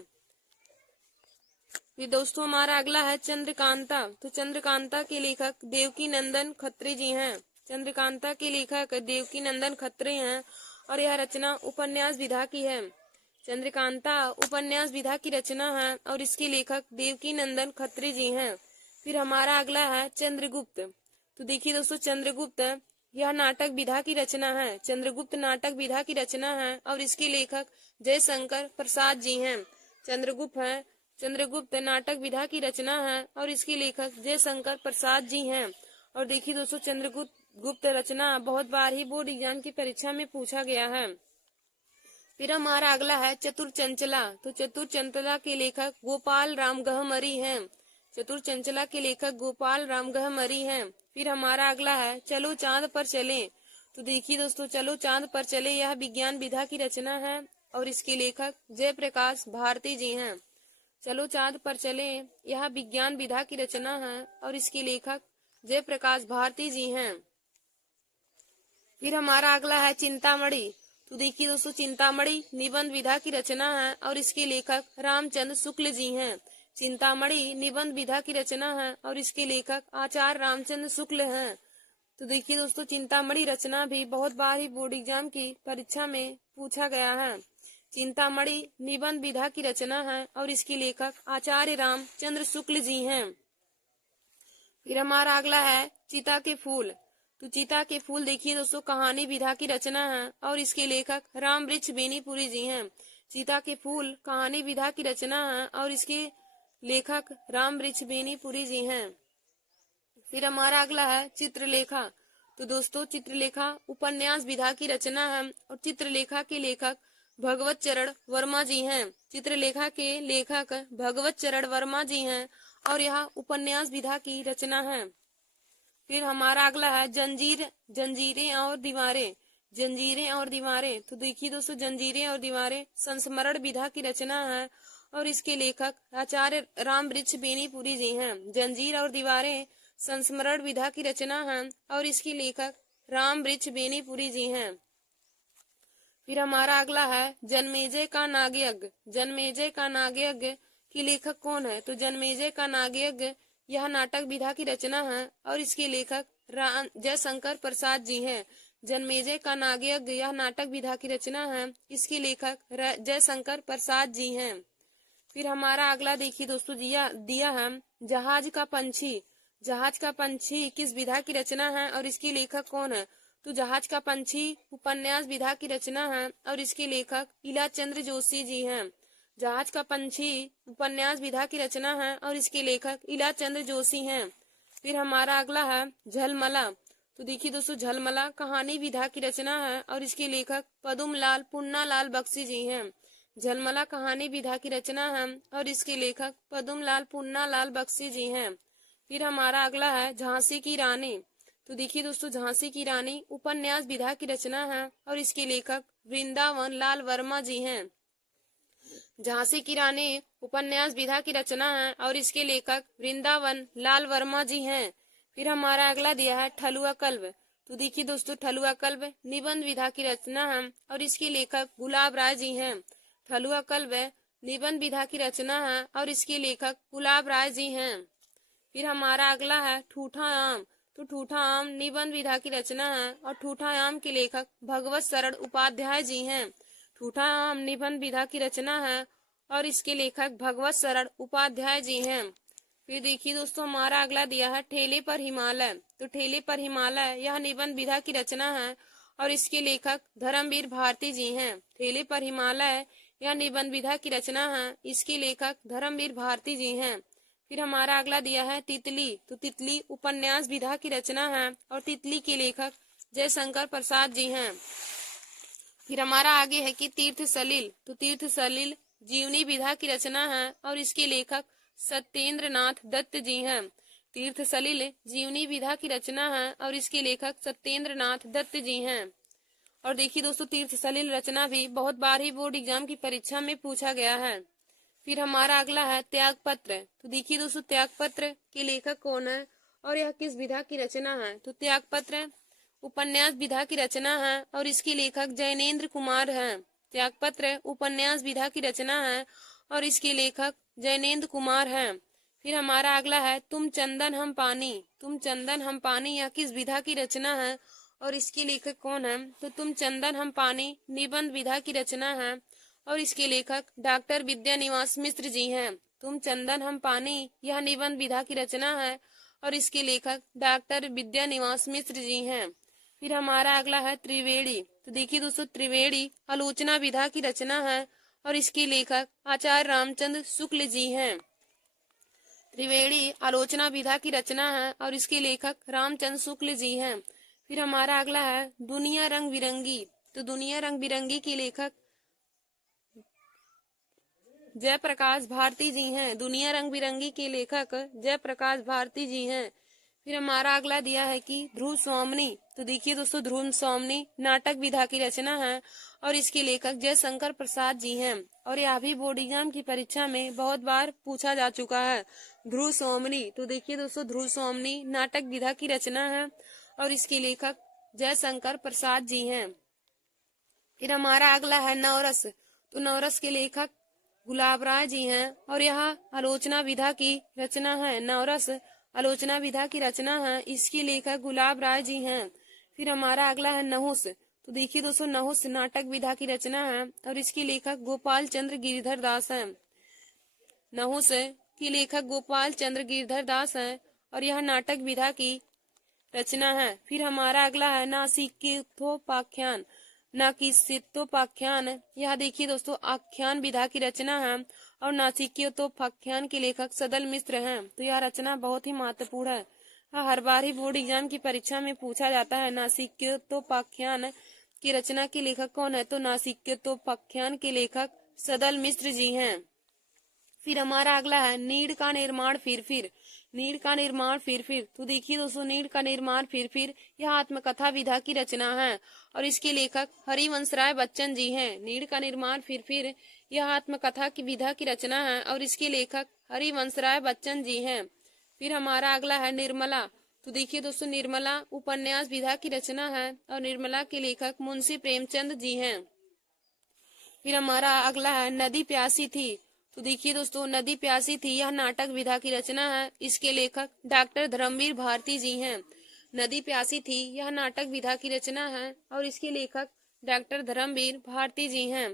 फिर दोस्तों हमारा अगला है चंद्रकांता। तो चंद्रकांता के लेखक देवकी नंदन खत्री जी हैं। चंद्रकांता के लेखक देवकी नंदन खत्री हैं और यह रचना उपन्यास विधा की है। चंद्रकांता उपन्यास विधा की रचना है और इसके लेखक देवकी नंदन खत्री जी हैं। फिर हमारा अगला है चंद्रगुप्त। तो देखिए दोस्तों चंद्रगुप्त यह नाटक विधा की रचना है। चंद्रगुप्त नाटक विधा की रचना है और इसके लेखक जयशंकर प्रसाद जी हैं। चंद्रगुप्त नाटक विधा की रचना है और इसके लेखक जयशंकर प्रसाद जी हैं। और देखिए दोस्तों चंद्रगुप्त रचना बहुत बार ही बोर्ड एग्जाम की परीक्षा में पूछा गया है। फिर हमारा अगला है चतुर चंचला। तो चतुर चंचला के लेखक गोपाल राम गहमरी हैं। चतुर चंचला के लेखक गोपाल राम गहमरी हैं। फिर हमारा अगला है चलो चांद पर चले। तो देखिए दोस्तों चलो चांद पर चले यह विज्ञान विधा की रचना है और इसके लेखक जयप्रकाश भारती जी हैं। चलो चांद पर चले यह विज्ञान विधा की रचना है और इसके लेखक जयप्रकाश भारती जी हैं। फिर हमारा अगला है चिंतामणि। तो देखिए दोस्तों चिंतामणि निबंध विधा की रचना है और इसके लेखक रामचंद्र शुक्ल जी हैं। चिंतामणि निबंध विधा की रचना है और इसके लेखक आचार्य रामचंद्र शुक्ल हैं। तो देखिए दोस्तों चिंतामणि रचना भी बहुत बार ही बोर्ड एग्जाम की परीक्षा में पूछा गया है। चिंतामणि निबंध विधा की रचना है और इसके लेखक आचार्य रामचंद्र शुक्ल जी हैं। फिर हमारा अगला है चिता के फूल। तो चिता के फूल देखिए दोस्तों कहानी विधा की रचना है और इसके लेखक रामवृक्ष बेनीपुरी जी हैं। चिता के फूल कहानी विधा की रचना है और इसके लेखक रामवृक्ष बेनीपुरी जी हैं। फिर हमारा अगला है चित्रलेखा। तो दोस्तों चित्रलेखा उपन्यास विधा की रचना है और चित्रलेखा के लेखक भगवत चरण वर्मा जी हैं। चित्रलेखा के लेखक भगवत चरण वर्मा जी हैं और यह उपन्यास विधा की रचना है। फिर हमारा अगला है जंजीरें और दीवारें। जंजीरें और दीवारें, तो देखिए दोस्तों जंजीरें और दीवारें संस्मरण विधा की रचना है और इसके लेखक आचार्य रामवृक्ष बेनीपुरी जी हैं। जंजीर और दीवारें संस्मरण विधा की रचना है और इसके लेखक रामवृक्ष बेनीपुरी जी हैं। फिर हमारा अगला है जन्मेजय का नागयज्ञ। जन्मेजय का नागयज्ञ की लेखक कौन है? तो जन्मेजय का नागयज्ञ यह नाटक विधा की रचना है और इसके लेखक जयशंकर प्रसाद जी हैं। जन्मेजय का नागयज्ञ यह नाटक विधा की रचना है, इसके लेखक जयशंकर प्रसाद जी हैं। फिर हमारा अगला देखिए दोस्तों दिया है जहाज का पंछी। जहाज का पंछी किस विधा की रचना है और इसके लेखक कौन है? तो जहाज का पंछी उपन्यास विधा की रचना है और इसके लेखक इलाचंद्र जोशी जी हैं। जहाज का पंछी उपन्यास विधा की रचना है और इसके लेखक इलाचंद्र जोशी हैं। फिर हमारा अगला है झलमला। तो देखिए दोस्तों झलमला कहानी विधा की रचना है और इसके लेखक पदुमलाल पुन्नालाल बख्शी जी हैं। झलमला कहानी विधा की रचना है और इसके लेखक पदुमलाल पुन्नालाल बख्शी जी हैं। फिर हमारा अगला है झांसी की रानी। तो देखिए दोस्तों झांसी की रानी उपन्यास विधा की रचना है और इसके लेखक वृंदावन लाल वर्मा जी हैं। झांसी की रानी उपन्यास विधा की रचना है और इसके लेखक वृंदावन लाल वर्मा जी हैं। फिर हमारा अगला दिया है ठलुआ कल्ब। तो देखिए दोस्तों, ठलुआ कल्ब निबंध विधा की रचना है और इसके लेखक गुलाब राय जी हैं। ठलुआ कल्ब निबंध विधा की रचना है और इसके लेखक गुलाब राय जी हैं। फिर हमारा अगला है ठूठा आम। तो ठूठा आम निबंध विधा की रचना है और ठूठा आम के लेखक भगवत शरण उपाध्याय जी हैं। ठूठा आम निबंध विधा की रचना है और इसके लेखक भगवत शरण उपाध्याय जी हैं। फिर देखिए दोस्तों, हमारा अगला दिया है ठेले पर हिमालय। तो ठेले पर हिमालय यह निबंध विधा की रचना है और इसके लेखक धर्मवीर भारती जी हैं। ठेले पर हिमालय यह निबंध विधा की रचना है, इसके लेखक धर्मवीर भारती जी हैं। फिर हमारा अगला दिया है तितली। तो तितली उपन्यास विधा की रचना है और तितली के लेखक जयशंकर प्रसाद जी हैं। फिर हमारा आगे है कि तीर्थ सलिल। तो तीर्थ सलिल जीवनी विधा की रचना है और इसके लेखक सत्येंद्र नाथ दत्त जी हैं। तीर्थ सलिल जीवनी विधा की रचना है और इसके लेखक सत्येंद्र नाथ दत्त जी हैं। और देखिए दोस्तों, तीर्थ सलिल रचना भी बहुत बार ही बोर्ड एग्जाम की परीक्षा में पूछा गया है। फिर हमारा अगला है त्याग पत्र। तो देखिए दोस्तों, त्याग पत्र के लेखक कौन है और यह किस विधा की रचना है। तो त्याग पत्र उपन्यास विधा की रचना है और इसके लेखक जैनेन्द्र कुमार हैं। त्यागपत्र उपन्यास विधा की रचना है और इसके लेखक जैनेन्द्र कुमार हैं। फिर हमारा अगला है तुम चंदन हम पानी। तुम चंदन हम पानी यह किस विधा की रचना है और इसके लेखक कौन है। तो तुम चंदन हम पानी निबंध विधा की रचना है और इसके लेखक डॉक्टर विद्यानिवास मिश्र जी हैं। तुम चंदन हम पानी यह निबंध विधा की रचना है और इसके लेखक डॉक्टर विद्यानिवास मिश्र जी हैं। फिर हमारा अगला है त्रिवेणी। तो देखिए दोस्तों, त्रिवेणी आलोचना विधा की रचना है और इसके लेखक आचार्य रामचंद्र शुक्ल जी हैं। त्रिवेणी आलोचना विधा की रचना है और इसके लेखक रामचंद्र शुक्ल जी हैं। फिर हमारा अगला है दुनिया रंग बिरंगी। तो दुनिया रंग बिरंगी के लेखक जयप्रकाश भारती जी हैं। दुनिया रंग बिरंगी के लेखक जयप्रकाश भारती जी हैं। फिर हमारा अगला दिया है कि ध्रुव स्वामिनी। तो देखिए दोस्तों, ध्रुव स्वामिनी नाटक विधा की रचना है और इसके लेखक जयशंकर प्रसाद जी हैं। और यह भी बोर्ड एग्जाम की परीक्षा में बहुत बार पूछा जा चुका है, ध्रुव स्वामिनी। तो देखिए दोस्तों, ध्रुव स्वामिनी नाटक विधा की रचना है और इसके लेखक जयशंकर प्रसाद जी हैं। फिर हमारा अगला है नवरस। तो नवरस के लेखक गुलाब राय जी हैं और यह आलोचना विधा की रचना है। नवरस आलोचना विधा की रचना है, इसके लेखक गुलाब राय जी हैं। फिर हमारा अगला है नहुस। तो देखिए दोस्तों, नहुस नाटक विधा की रचना है और इसके लेखक गोपाल चंद्र गिरिधर दास हैं। नहुस के लेखक गोपाल चंद्र गिरिधर दास हैं और यह नाटक विधा की रचना है। फिर हमारा अगला है नासिकेतोपाख्यान। नासिकेतोपाख्यान यह देखिए दोस्तों आख्यान विधा की रचना है और नासिकेतोपाख्यान के लेखक सदल मिश्र हैं। तो यह रचना बहुत ही महत्वपूर्ण है, हर बार ही बोर्ड एग्जाम की परीक्षा में पूछा जाता है। नासिकेतोपाख्यान की रचना के लेखक कौन है। तो नासिकेतोपाख्यान के लेखक सदल मिश्र जी हैं। फिर हमारा अगला है नीड़ का निर्माण फिर। नीड़ का निर्माण फिर। तो देखिए दोस्तों, नीड़ का निर्माण फिर यह आत्मकथा विधा की रचना है और इसके लेखक हरिवंश राय बच्चन जी हैं। नीड़ का निर्माण फिर यह आत्मकथा की विधा की रचना है और इसके लेखक हरिवंश राय बच्चन जी हैं। फिर हमारा अगला है निर्मला। तो देखिए दोस्तों, निर्मला उपन्यास विधा की रचना है और निर्मला के लेखक मुंशी प्रेमचंद जी हैं। फिर हमारा अगला है नदी प्यासी थी। तो देखिए दोस्तों, नदी प्यासी थी यह नाटक विधा की रचना है, इसके लेखक डॉक्टर धर्मवीर भारती जी हैं। नदी प्यासी थी यह नाटक विधा की रचना है और इसके लेखक डॉक्टर धर्मवीर भारती जी हैं।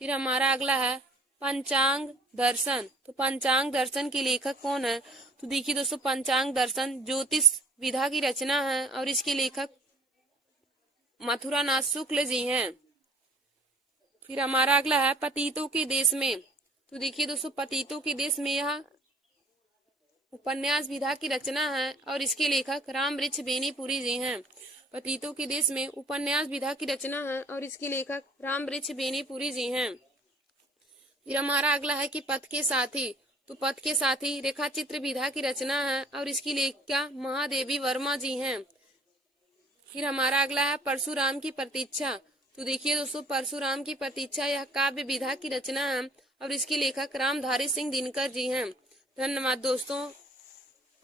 फिर हमारा अगला है पंचांग दर्शन। तो पंचांग दर्शन के लेखक कौन है। तो देखिए दोस्तों, पंचांग दर्शन ज्योतिष विधा की रचना है और इसके लेखक मथुरानाथ शुक्ल जी हैं। फिर हमारा अगला है पतितों के देश में। तो देखिए दोस्तों, पतितों के देश में यह उपन्यास विधा की रचना है और इसके लेखक राम वृक्ष बेनीपुरी जी हैं। पतितों के देश में उपन्यास विधा की रचना है और इसके लेखक राम वृक्ष बेनीपुरी जी हैं। फिर हमारा अगला है कि पथ के साथी। तो पथ के साथी रेखा चित्र विधा की रचना है और इसकी लेखिका महादेवी वर्मा जी हैं। फिर हमारा अगला है परशुराम की प्रतीक्षा। तो देखिए दोस्तों, परशुराम की प्रतीक्षा यह काव्य विधा की रचना है और इसके लेखक रामधारी सिंह दिनकर जी हैं। धन्यवाद दोस्तों।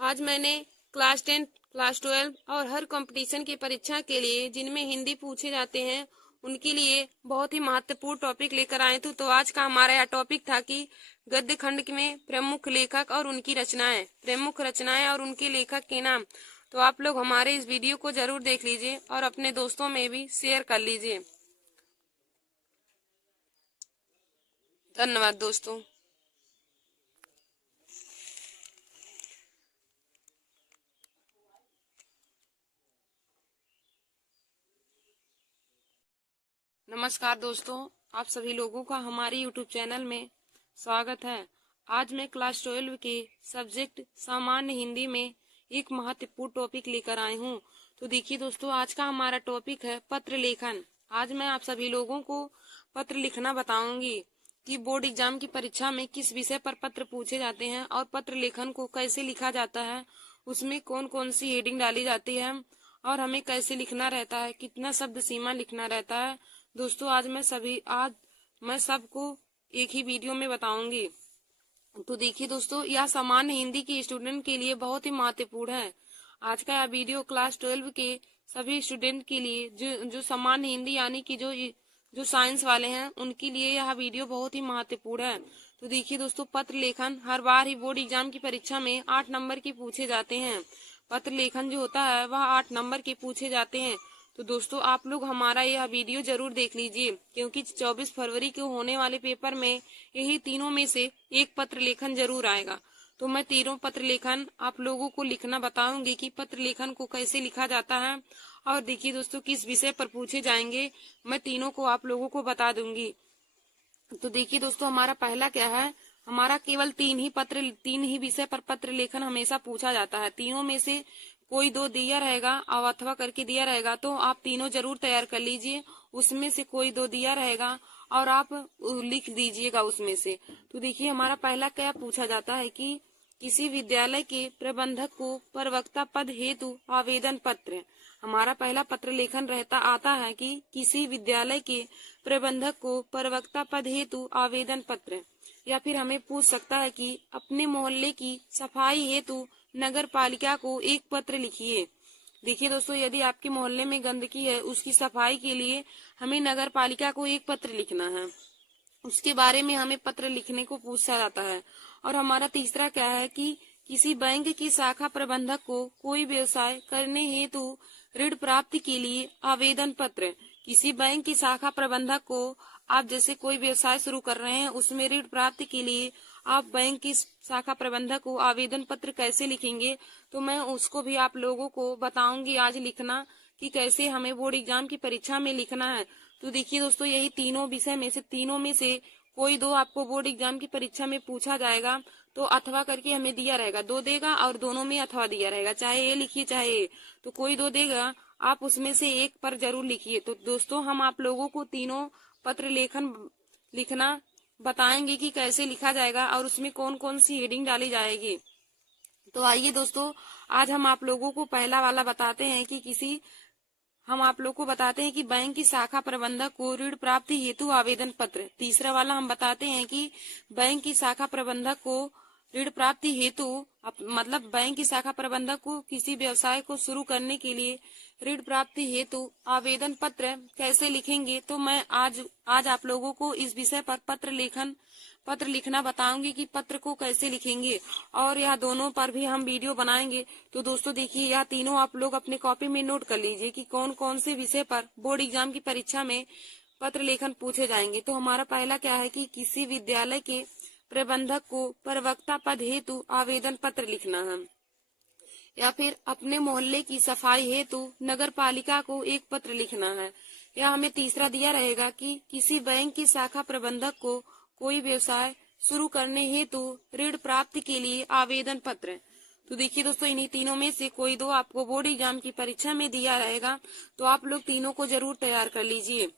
आज मैंने क्लास 10, क्लास 12 और हर कंपटीशन की परीक्षा के लिए जिनमें हिंदी पूछे जाते हैं उनके लिए बहुत ही महत्वपूर्ण टॉपिक लेकर आए थे। तो आज का हमारा यह टॉपिक था कि गद्य खंड में प्रमुख लेखक और उनकी रचनाएं, प्रमुख रचनाएं और उनके लेखक के नाम। तो आप लोग हमारे इस वीडियो को जरूर देख लीजिए और अपने दोस्तों में भी शेयर कर लीजिए। धन्यवाद दोस्तों। नमस्कार दोस्तों, आप सभी लोगों का हमारे YouTube चैनल में स्वागत है। आज मैं क्लास 12 के सब्जेक्ट सामान्य हिंदी में एक महत्वपूर्ण टॉपिक लेकर आई हूँ। तो देखिए दोस्तों, आज का हमारा टॉपिक है पत्र लेखन। आज मैं आप सभी लोगों को पत्र लिखना बताऊंगी कि बोर्ड एग्जाम की परीक्षा में किस विषय पर पत्र पूछे जाते हैं और पत्र लेखन को कैसे लिखा जाता है, उसमें कौन कौन सी हेडिंग डाली जाती है और हमें कैसे लिखना रहता है, कितना शब्द सीमा लिखना रहता है। दोस्तों आज मैं सबको एक ही वीडियो में बताऊंगी। तो देखिए दोस्तों, यह सामान्य हिंदी के स्टूडेंट के लिए बहुत ही महत्वपूर्ण है। आज का यह वीडियो क्लास 12 के सभी स्टूडेंट के लिए जो सामान्य हिंदी यानी कि जो साइंस वाले हैं उनके लिए यह वीडियो बहुत ही महत्वपूर्ण है। तो देखिए दोस्तों, पत्र लेखन हर बार ही बोर्ड एग्जाम की परीक्षा में 8 नंबर के पूछे जाते हैं। पत्र लेखन जो होता है वह 8 नंबर के पूछे जाते हैं। तो दोस्तों आप लोग हमारा यह वीडियो जरूर देख लीजिए, क्योंकि 24 फरवरी को होने वाले पेपर में यही तीनों में से एक पत्र लेखन जरूर आएगा। तो मैं तीनों पत्र लेखन आप लोगों को लिखना बताऊंगी कि पत्र लेखन को कैसे लिखा जाता है और देखिए दोस्तों किस विषय पर पूछे जाएंगे, मैं तीनों को आप लोगों को बता दूंगी। तो देखिए दोस्तों, हमारा पहला क्या है, हमारा केवल तीन ही विषय पर पत्र लेखन हमेशा पूछा जाता है। तीनों में से कोई दो दिया रहेगा और अथवा करके दिया रहेगा, तो आप तीनों जरूर तैयार कर लीजिए। उसमें से कोई दो दिया रहेगा और आप लिख दीजिएगा उसमें से। तो देखिए हमारा पहला क्या पूछा जाता है कि किसी विद्यालय के प्रबंधक को प्रवक्ता पद हेतु आवेदन पत्र। हमारा पहला पत्र लेखन आता है कि किसी विद्यालय के प्रबंधक को प्रवक्ता पद हेतु आवेदन पत्र। या फिर हमें पूछ सकता है कि अपने मोहल्ले की सफाई हेतु नगर पालिका को एक पत्र लिखिए। देखिए दोस्तों, यदि आपके मोहल्ले में गंदगी है उसकी सफाई के लिए हमें नगर पालिका को एक पत्र लिखना है, उसके बारे में हमें पत्र लिखने को पूछा जाता है। और हमारा तीसरा क्या है कि किसी बैंक की शाखा प्रबंधक को कोई व्यवसाय करने हेतु ऋण प्राप्ति के लिए आवेदन पत्र। किसी बैंक की शाखा प्रबंधक को आप जैसे कोई व्यवसाय शुरू कर रहे हैं उसमें ऋण प्राप्ति के लिए आप बैंक की शाखा प्रबंधक को आवेदन पत्र कैसे लिखेंगे, तो मैं उसको भी आप लोगों को बताऊंगी आज लिखना कि कैसे हमें बोर्ड एग्जाम की परीक्षा में लिखना है। तो देखिए दोस्तों, यही तीनों में से कोई दो आपको बोर्ड एग्जाम की परीक्षा में पूछा जाएगा। तो अथवा करके हमें दिया रहेगा, दो देगा और दोनों में अथवा दिया रहेगा, चाहे ये लिखिए चाहे ये, तो कोई दो देगा, आप उसमें से एक पर जरूर लिखिए। तो दोस्तों हम आप लोगों को तीनों पत्र लेखन लिखना बताएंगे कि कैसे लिखा जाएगा और उसमें कौन कौन सी हेडिंग डाली जाएगी। तो आइए दोस्तों, आज हम आप लोगों को पहला वाला बताते हैं कि हम आप लोग को बताते हैं कि बैंक की शाखा प्रबंधक को ऋण प्राप्ति हेतु आवेदन पत्र। तीसरा वाला हम बताते हैं कि बैंक की शाखा प्रबंधक को ऋण प्राप्ति हेतु मतलब बैंक की शाखा प्रबंधक को किसी व्यवसाय को शुरू करने के लिए ऋण प्राप्ति हेतु आवेदन पत्र कैसे लिखेंगे। तो मैं आज आप लोगों को इस विषय पर पत्र लिखना बताऊंगी कि पत्र को कैसे लिखेंगे, और यह दोनों पर भी हम वीडियो बनाएंगे। तो दोस्तों देखिए, यह तीनों आप लोग अपने कॉपी में नोट कर लीजिए कि कौन कौन से विषय पर बोर्ड एग्जाम की परीक्षा में पत्र लेखन पूछे जाएंगे। तो हमारा पहला क्या है कि किसी विद्यालय के प्रबंधक को प्रवक्ता पद हेतु आवेदन पत्र लिखना है। या फिर अपने मोहल्ले की सफाई हेतु नगर पालिका को एक पत्र लिखना है। या हमें तीसरा दिया रहेगा कि किसी बैंक की शाखा प्रबंधक को कोई व्यवसाय शुरू करने हेतु ऋण प्राप्ति के लिए आवेदन पत्र। तो देखिए दोस्तों, इन्हीं तीनों में से कोई दो आपको बोर्ड एग्जाम की परीक्षा में दिया रहेगा, तो आप लोग तीनों को जरूर तैयार कर लीजिए।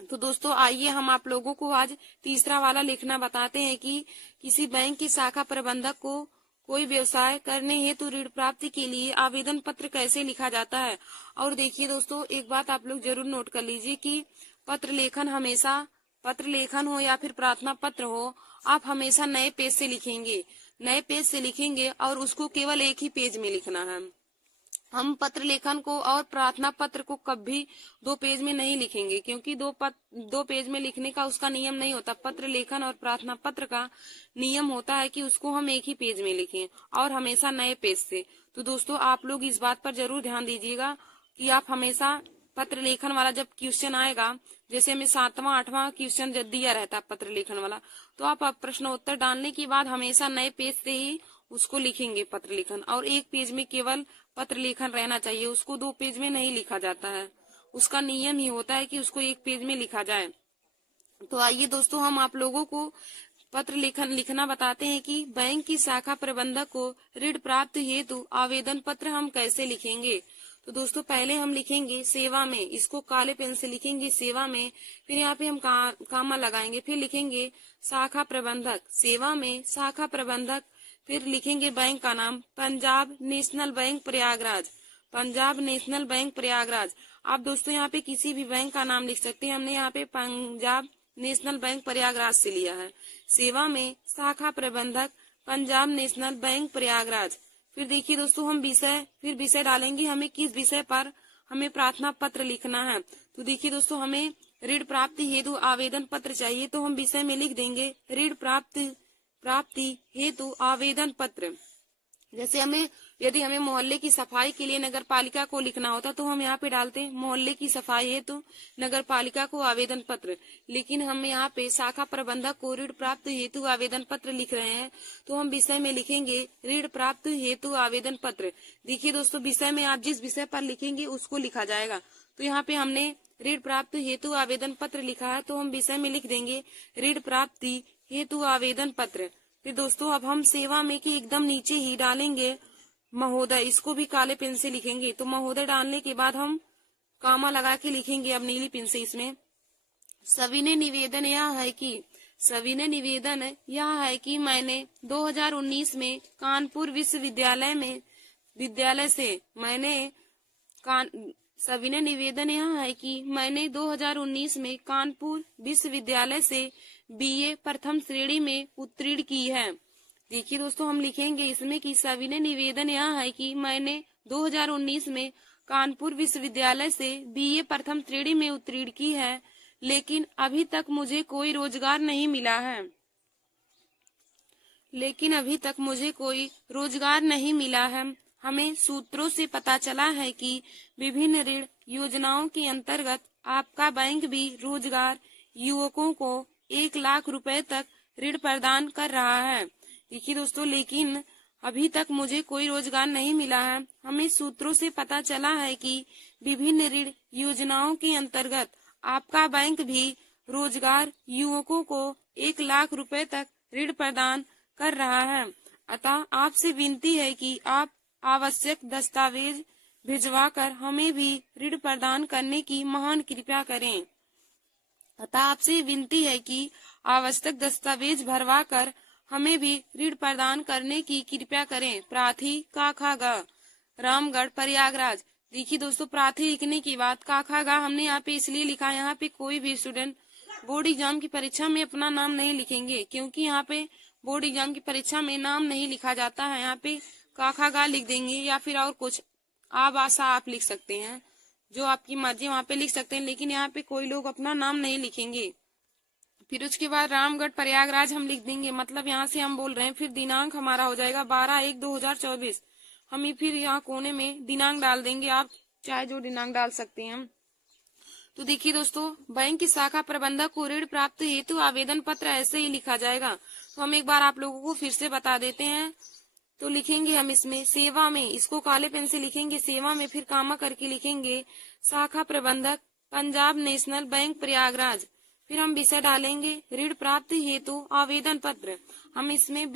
तो दोस्तों आइए हम आप लोगों को आज तीसरा वाला लिखना बताते हैं कि किसी बैंक की शाखा प्रबंधक को कोई व्यवसाय करने हेतु ऋण प्राप्ति के लिए आवेदन पत्र कैसे लिखा जाता है। और देखिए दोस्तों, एक बात आप लोग जरूर नोट कर लीजिए कि पत्र लेखन हमेशा पत्र लेखन हो या फिर प्रार्थना पत्र हो, आप हमेशा नए पेज से लिखेंगे। नए पेज से लिखेंगे और उसको केवल एक ही पेज में लिखना है। हम पत्र लेखन को और प्रार्थना पत्र को कभी दो पेज में नहीं लिखेंगे, क्योंकि दो पेज में लिखने का उसका नियम नहीं होता। पत्र लेखन और प्रार्थना पत्र का नियम होता है कि उसको हम एक ही पेज में लिखें और हमेशा नए पेज से। तो दोस्तों, आप लोग इस बात पर जरूर ध्यान दीजिएगा कि आप हमेशा पत्र लेखन वाला जब क्वेश्चन आएगा, जैसे हमें 7वां 8वां क्वेश्चन जब दिया रहता है पत्र लेखन वाला, तो आप प्रश्न उत्तर डालने के बाद हमेशा नए पेज से ही उसको लिखेंगे पत्र लेखन, और एक पेज में केवल पत्र लेखन रहना चाहिए, उसको दो पेज में नहीं लिखा जाता है। उसका नियम ही होता है कि उसको एक पेज में लिखा जाए। तो आइए दोस्तों, हम आप लोगों को पत्र लेखन लिखना बताते हैं कि बैंक की शाखा प्रबंधक को ऋण प्राप्त हेतु आवेदन पत्र हम कैसे लिखेंगे। तो दोस्तों, पहले हम लिखेंगे सेवा में, इसको काले पेन से लिखेंगे सेवा में, फिर यहाँ पे हम कामा लगाएंगे, फिर लिखेंगे शाखा प्रबंधक, सेवा में शाखा प्रबंधक, फिर लिखेंगे बैंक का नाम Punjab national bank Prayagraj, Punjab national bank Prayagraj. आप दोस्तों यहाँ पे किसी भी बैंक का नाम लिख सकते हैं, हमने यहाँ पे पंजाब नेशनल बैंक प्रयागराज से लिया है। सेवा में शाखा प्रबंधक पंजाब नेशनल बैंक प्रयागराज। फिर देखिए दोस्तों, हम विषय डालेंगे, हमें किस विषय पर हमें प्रार्थना पत्र लिखना है। तो देखिए दोस्तों, हमें ऋण प्राप्ति हेतु आवेदन पत्र चाहिए, तो हम विषय में लिख देंगे ऋण प्राप्ति हेतु आवेदन पत्र। जैसे यदि हमें मोहल्ले की सफाई के लिए नगर पालिका को लिखना होता, तो हम यहाँ पे डालते हैं मोहल्ले की सफाई हेतु नगर पालिका को आवेदन पत्र। लेकिन हम यहाँ पे शाखा प्रबंधक को ऋण प्राप्त हेतु आवेदन पत्र लिख रहे हैं, तो हम विषय में लिखेंगे ऋण प्राप्त हेतु आवेदन पत्र। देखिए दोस्तों, विषय में आप जिस विषय पर लिखेंगे उसको लिखा जाएगा। तो यहाँ पे हमने ऋण प्राप्त हेतु आवेदन पत्र लिखा है, तो हम विषय में लिख देंगे ऋण प्राप्ति हेतु आवेदन पत्र। फिर दोस्तों, अब हम सेवा में के एकदम नीचे ही डालेंगे महोदय, इसको भी काले पेन से लिखेंगे। तो महोदय डालने के बाद हम कामा लगा के लिखेंगे अब नीली पेन से इसमें। सविनय निवेदन यह है कि मैंने 2019 में कानपुर विश्वविद्यालय से सविनय निवेदन यह है कि मैंने 2019 में कानपुर विश्वविद्यालय से बीए प्रथम श्रेणी में उत्तीर्ण की है। देखिए दोस्तों, हम लिखेंगे इसमें कि सविनय निवेदन यह है कि मैंने 2019 में कानपुर विश्वविद्यालय से बीए प्रथम श्रेणी में उत्तीर्ण की है, लेकिन अभी तक मुझे कोई रोजगार नहीं मिला है। हमें सूत्रों से पता चला है कि विभिन्न ऋण योजनाओं के अंतर्गत आपका बैंक भी रोजगार युवकों को 1 लाख रुपए तक ऋण प्रदान कर रहा है। देखिए दोस्तों, लेकिन अभी तक मुझे कोई रोजगार नहीं मिला है। हमें सूत्रों से पता चला है कि विभिन्न ऋण योजनाओं के अंतर्गत आपका बैंक भी रोजगार युवकों को 1 लाख रुपए तक ऋण प्रदान कर रहा है। अतः आपसे विनती है कि आप आवश्यक दस्तावेज भिजवाकर हमें भी ऋण प्रदान करने की महान कृपा करें। अतः आपसे विनती है कि आवश्यक दस्तावेज भरवाकर हमें भी ऋण प्रदान करने की कृपा करें। प्रार्थी काखागा रामगढ़ प्रयागराज। देखिए दोस्तों, प्रार्थी लिखने की बात काखागा हमने यहाँ पे इसलिए लिखा, यहाँ पे कोई भी स्टूडेंट बोर्ड एग्जाम की परीक्षा में अपना नाम नहीं लिखेंगे, क्योंकि यहाँ पे बोर्ड एग्जाम की परीक्षा में नाम नहीं लिखा जाता है। यहाँ पे काखागा लिख देंगे या फिर और कुछ आशा आप लिख सकते हैं, जो आपकी मर्जी वहाँ पे लिख सकते हैं, लेकिन यहाँ पे कोई लोग अपना नाम नहीं लिखेंगे। फिर उसके बाद रामगढ़ प्रयागराज हम लिख देंगे, मतलब यहाँ से हम बोल रहे हैं। फिर दिनांक हमारा हो जाएगा 12/1/2024। हम फिर यहाँ कोने में दिनांक डाल देंगे, आप चाहे जो दिनांक डाल सकते हैं। तो देखिए दोस्तों, बैंक की शाखा प्रबंधक को ऋण प्राप्त हेतु आवेदन पत्र ऐसे ही लिखा जाएगा। तो हम एक बार आप लोगों को फिर से बता देते हैं। तो लिखेंगे हम इसमें सेवा में, इसको काले पेन से लिखेंगे सेवा में, फिर कामा करके लिखेंगे शाखा प्रबंधक पंजाब नेशनल बैंक प्रयागराज। फिर हम विषय डालेंगे ऋण प्राप्त हेतु आवेदन पत्र। हम इसमें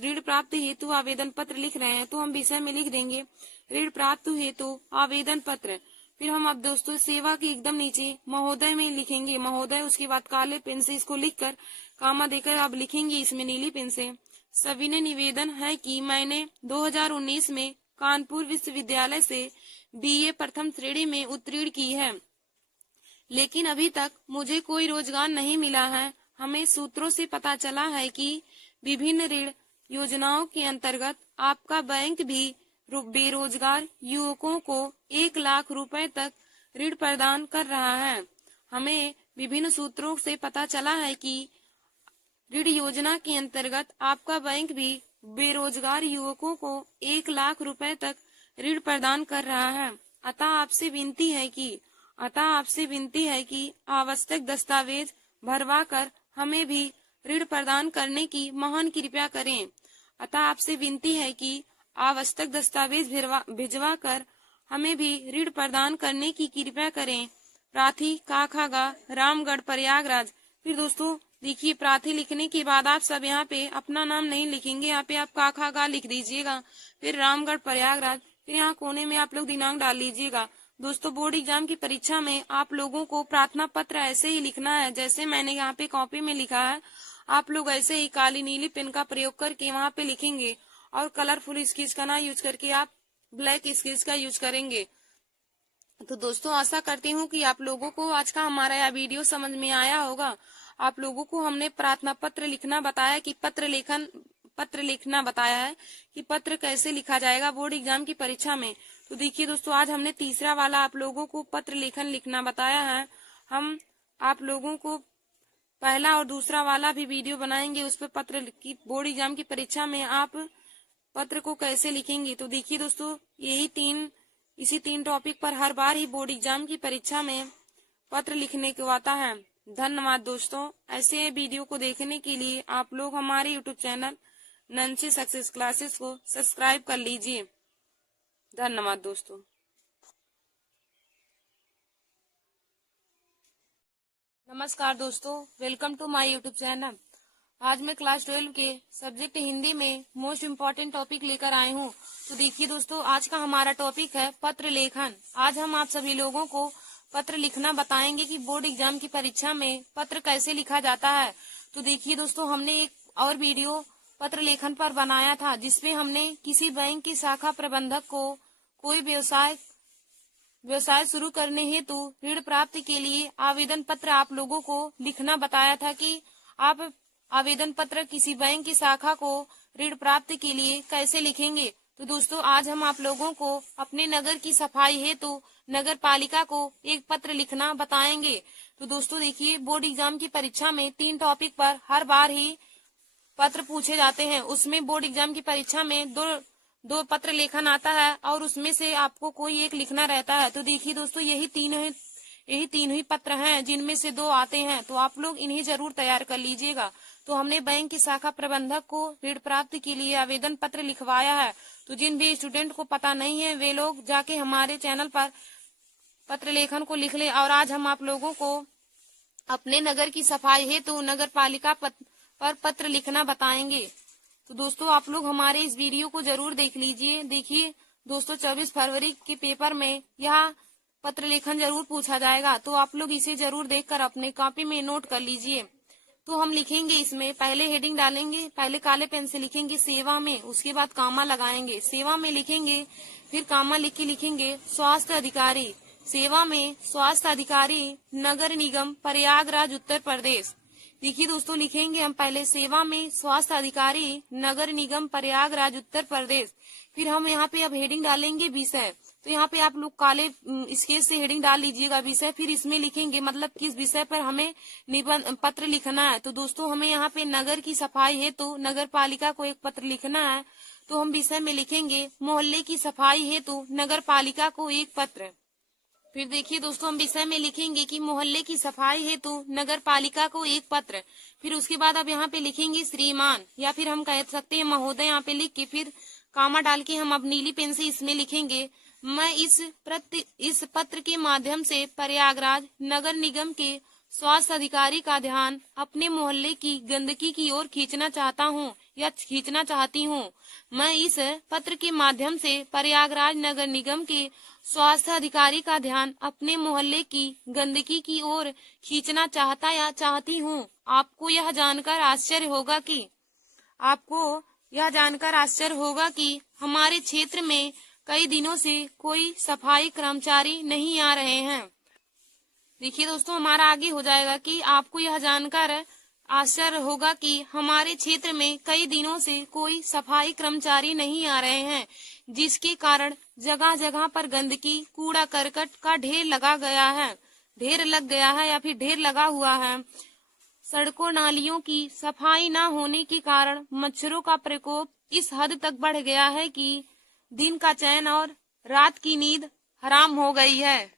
ऋण प्राप्त हेतु आवेदन पत्र लिख रहे हैं, तो हम विषय में लिख देंगे ऋण प्राप्त हेतु आवेदन पत्र। फिर हम अब दोस्तों सेवा के एकदम नीचे महोदय में लिखेंगे महोदय, उसके बाद काले पेन से इसको लिखकर कामा देकर अब लिखेंगे इसमें नीली पेन से सविनय निवेदन है कि मैंने 2019 में कानपुर विश्वविद्यालय से बीए प्रथम श्रेणी में उत्तीर्ण की है, लेकिन अभी तक मुझे कोई रोजगार नहीं मिला है। हमें सूत्रों से पता चला है कि विभिन्न ऋण योजनाओं के अंतर्गत आपका बैंक भी बेरोजगार युवकों को 1 लाख रुपए तक ऋण प्रदान कर रहा है। हमें विभिन्न सूत्रों से पता चला है कि ऋण योजना के अंतर्गत आपका बैंक भी बेरोजगार युवकों को 1 लाख रुपए तक ऋण प्रदान कर रहा है। अतः आपसे विनती है कि आवश्यक दस्तावेज भरवा कर हमें भी ऋण प्रदान करने की महान कृपया करें। अतः आपसे विनती है कि आवश्यक दस्तावेज भिजवा कर हमें भी ऋण प्रदान करने की कृपया करें। प्रार्थी काखागा रामगढ़ प्रयागराज। फिर दोस्तों देखिए, प्रार्थी लिखने के बाद आप सब यहाँ पे अपना नाम नहीं लिखेंगे, यहाँ पे आप काखागा लिख दीजिएगा, फिर रामगढ़ प्रयागराज, फिर यहाँ कोने में आप लोग दिनांक डाल लीजिएगा। दोस्तों बोर्ड एग्जाम की परीक्षा में आप लोगों को प्रार्थना पत्र ऐसे ही लिखना है जैसे मैंने यहाँ पे कॉपी में लिखा है। आप लोग ऐसे ही काली नीली पेन का प्रयोग करके वहाँ पे लिखेंगे और कलरफुल स्केच का ना यूज करके आप ब्लैक स्केच का यूज करेंगे। तो दोस्तों आशा करती हूँ कि आप लोगों को आज का हमारा यह वीडियो समझ में आया होगा। आप लोगों को हमने प्रार्थना पत्र लिखना बताया कि पत्र लिखना बताया है कि पत्र कैसे लिखा जाएगा बोर्ड एग्जाम की परीक्षा में। तो देखिए दोस्तों, आज हमने तीसरा वाला आप लोगों को पत्र लेखन लिखना बताया है। हम आप लोगों को पहला और दूसरा वाला भी वीडियो बनाएंगे, उस पर पत्र की बोर्ड एग्जाम की परीक्षा में आप पत्र को कैसे लिखेंगे। तो देखिए दोस्तों, इसी तीन टॉपिक पर हर बार ही बोर्ड एग्जाम की परीक्षा में पत्र लिखने को आता है। धन्यवाद दोस्तों। ऐसे वीडियो को देखने के लिए आप लोग हमारे YouTube channel Nancy success classes को सब्सक्राइब कर लीजिए। धन्यवाद दोस्तों। नमस्कार दोस्तों, welcome to my YouTube channel. आज मैं क्लास 12 के सब्जेक्ट हिंदी में मोस्ट इम्पोर्टेंट टॉपिक लेकर आए हूँ। तो देखिए दोस्तों, आज का हमारा टॉपिक है पत्र लेखन। आज हम आप सभी लोगों को पत्र लिखना बताएंगे कि बोर्ड एग्जाम की परीक्षा में पत्र कैसे लिखा जाता है। तो देखिए दोस्तों, हमने एक और वीडियो पत्र लेखन पर बनाया था जिसमें हमने किसी बैंक की शाखा प्रबंधक को कोई व्यवसाय शुरू करने हेतु ऋण प्राप्ति के लिए आवेदन पत्र आप लोगों को लिखना बताया था कि आप आवेदन पत्र किसी बैंक की शाखा को ऋण प्राप्ति के लिए कैसे लिखेंगे। तो दोस्तों आज हम आप लोगों को अपने नगर की सफाई हेतु नगर पालिका को एक पत्र लिखना बताएंगे। तो दोस्तों देखिए, बोर्ड एग्जाम की परीक्षा में 3 टॉपिक पर हर बार ही पत्र पूछे जाते हैं। उसमें बोर्ड एग्जाम की परीक्षा में दो पत्र लेखन आता है और उसमें से आपको कोई एक लिखना रहता है। तो देखिए दोस्तों, यही तीन ही पत्र हैं जिनमें से 2 आते हैं। तो आप लोग इन्हें जरूर तैयार कर लीजिएगा। तो हमने बैंक की शाखा प्रबंधक को ऋण प्राप्ति के लिए आवेदन पत्र लिखवाया है। तो जिन भी स्टूडेंट को पता नहीं है वे लोग जाके हमारे चैनल पर पत्र लेखन को लिख ले। और आज हम आप लोगों को अपने नगर की सफाई हेतु नगर पालिका पर पत्र लिखना बताएंगे। तो दोस्तों आप लोग हमारे इस वीडियो को जरूर देख लीजिए। देखिए दोस्तों, 24 फरवरी के पेपर में यह पत्र लेखन जरूर पूछा जाएगा। तो आप लोग इसे जरूर देखकर अपने कॉपी में नोट कर लीजिए। तो हम लिखेंगे, इसमें पहले हेडिंग डालेंगे, पहले काले पेन से लिखेंगे सेवा में, उसके बाद कामा लगाएंगे, सेवा में लिखेंगे, फिर कामा लिख के लिखेंगे स्वास्थ्य अधिकारी। सेवा में स्वास्थ्य अधिकारी नगर निगम प्रयागराज उत्तर प्रदेश। देखिए दोस्तों, लिखेंगे हम पहले सेवा में स्वास्थ्य अधिकारी नगर निगम प्रयागराज उत्तर प्रदेश। फिर हम यहाँ पे अब हेडिंग डालेंगे विषय। तो यहाँ पे आप लोग काले स्केच से हेडिंग डाल लीजिएगा विषय। फिर इसमें लिखेंगे मतलब किस विषय पर हमें निबंध पत्र लिखना है। तो दोस्तों हमें यहाँ पे नगर की सफाई है तो नगर पालिका को एक पत्र लिखना है। तो हम विषय में लिखेंगे मोहल्ले की सफाई हेतु नगर पालिका को एक पत्र। फिर देखिए दोस्तों, हम विषय में लिखेंगे कि मोहल्ले की सफाई हेतु नगर पालिका को एक पत्र। फिर उसके बाद अब यहाँ पे लिखेंगे श्रीमान, या फिर हम कह सकते हैं महोदय। यहाँ पे लिख के फिर कामा डाल के हम अब नीली पेन से इसमें लिखेंगे मैं इस पत्र के माध्यम से प्रयागराज नगर निगम के स्वास्थ्य अधिकारी का ध्यान अपने मोहल्ले की गंदगी की ओर खींचना चाहता हूँ या खींचना चाहती हूँ। मैं इस पत्र के माध्यम से प्रयागराज नगर निगम के स्वास्थ्य अधिकारी का ध्यान अपने मोहल्ले की गंदगी की ओर खींचना चाहता या चाहती हूँ। आपको यह जानकर आश्चर्य होगा कि हमारे क्षेत्र में कई दिनों से कोई सफाई कर्मचारी नहीं आ रहे हैं। देखिए दोस्तों, हमारा आगे हो जाएगा कि आपको यह जानकर आश्चर्य होगा कि हमारे क्षेत्र में कई दिनों से कोई सफाई कर्मचारी नहीं आ रहे हैं, जिसके कारण जगह जगह पर गंदगी, कूड़ा करकट का ढेर लग गया है या फिर ढेर लगा हुआ है। सड़कों नालियों की सफाई न होने के कारण मच्छरों का प्रकोप इस हद तक बढ़ गया है कि दिन का चैन और रात की नींद हराम हो गई है।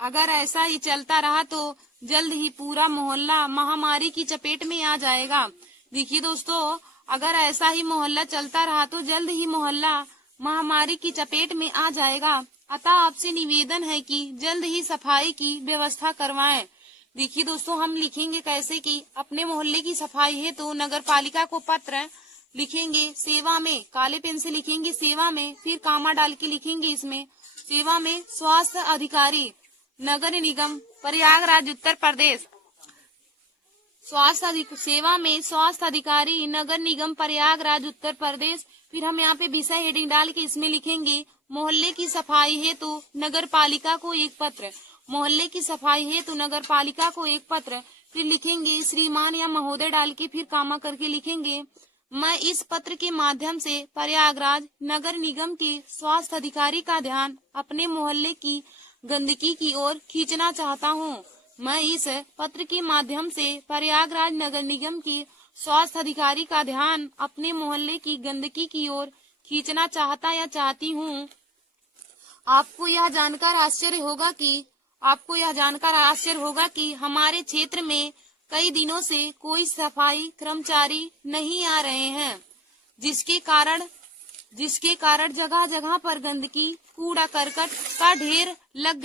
अगर ऐसा ही चलता रहा तो जल्द ही पूरा मोहल्ला महामारी की चपेट में आ जाएगा। देखिए दोस्तों, अगर ऐसा ही मोहल्ला चलता रहा तो जल्द ही मोहल्ला महामारी की चपेट में आ जाएगा। अतः आपसे निवेदन है कि जल्द ही सफाई की व्यवस्था करवाएं। देखिए दोस्तों, हम लिखेंगे कैसे कि अपने मोहल्ले की सफाई है तो नगर पालिका को पत्र लिखेंगे सेवा में, काले पेन से लिखेंगे सेवा में, फिर कामा डाल के लिखेंगे इसमें सेवा में स्वास्थ्य अधिकारी नगर निगम प्रयागराज उत्तर प्रदेश। सेवा में स्वास्थ्य अधिकारी नगर निगम प्रयागराज उत्तर प्रदेश। फिर हम यहाँ पे विषय हेडिंग डाल के इसमें लिखेंगे मोहल्ले की सफाई है तो नगर पालिका को एक पत्र। मोहल्ले की सफाई है तो नगर पालिका को एक पत्र। फिर लिखेंगे श्रीमान या महोदय डाल के फिर कामा करके लिखेंगे मैं इस पत्र के माध्यम से प्रयागराज नगर निगम के स्वास्थ्य अधिकारी का ध्यान अपने मोहल्ले की गंदगी की ओर खींचना चाहता हूँ। मैं इस पत्र के माध्यम से प्रयागराज नगर निगम के स्वास्थ्य अधिकारी का ध्यान अपने मोहल्ले की गंदगी की ओर खींचना चाहता या चाहती हूँ। आपको यह जानकर आश्चर्य होगा कि हमारे क्षेत्र में कई दिनों से कोई सफाई कर्मचारी नहीं आ रहे हैं, जिसके कारण जगह जगह पर गंदगी, कूड़ा करकट का ढेर लग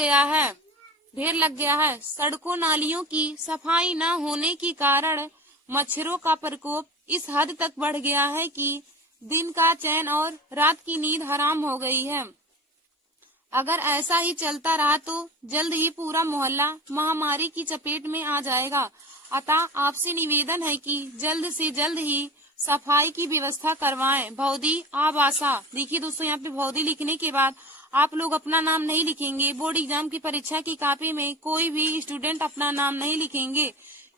गया है। सड़कों नालियों की सफाई न होने के कारण मच्छरों का प्रकोप इस हद तक बढ़ गया है कि दिन का चैन और रात की नींद हराम हो गई है। अगर ऐसा ही चलता रहा तो जल्द ही पूरा मोहल्ला महामारी की चपेट में आ जाएगा। अतः आपसे निवेदन है कि जल्द से जल्द ही सफाई की व्यवस्था करवाएं। भौदी आबासा। देखिए दोस्तों, यहाँ पे भौदी लिखने के बाद आप लोग अपना नाम नहीं लिखेंगे। बोर्ड एग्जाम की परीक्षा की कॉपी में कोई भी स्टूडेंट अपना नाम नहीं लिखेंगे,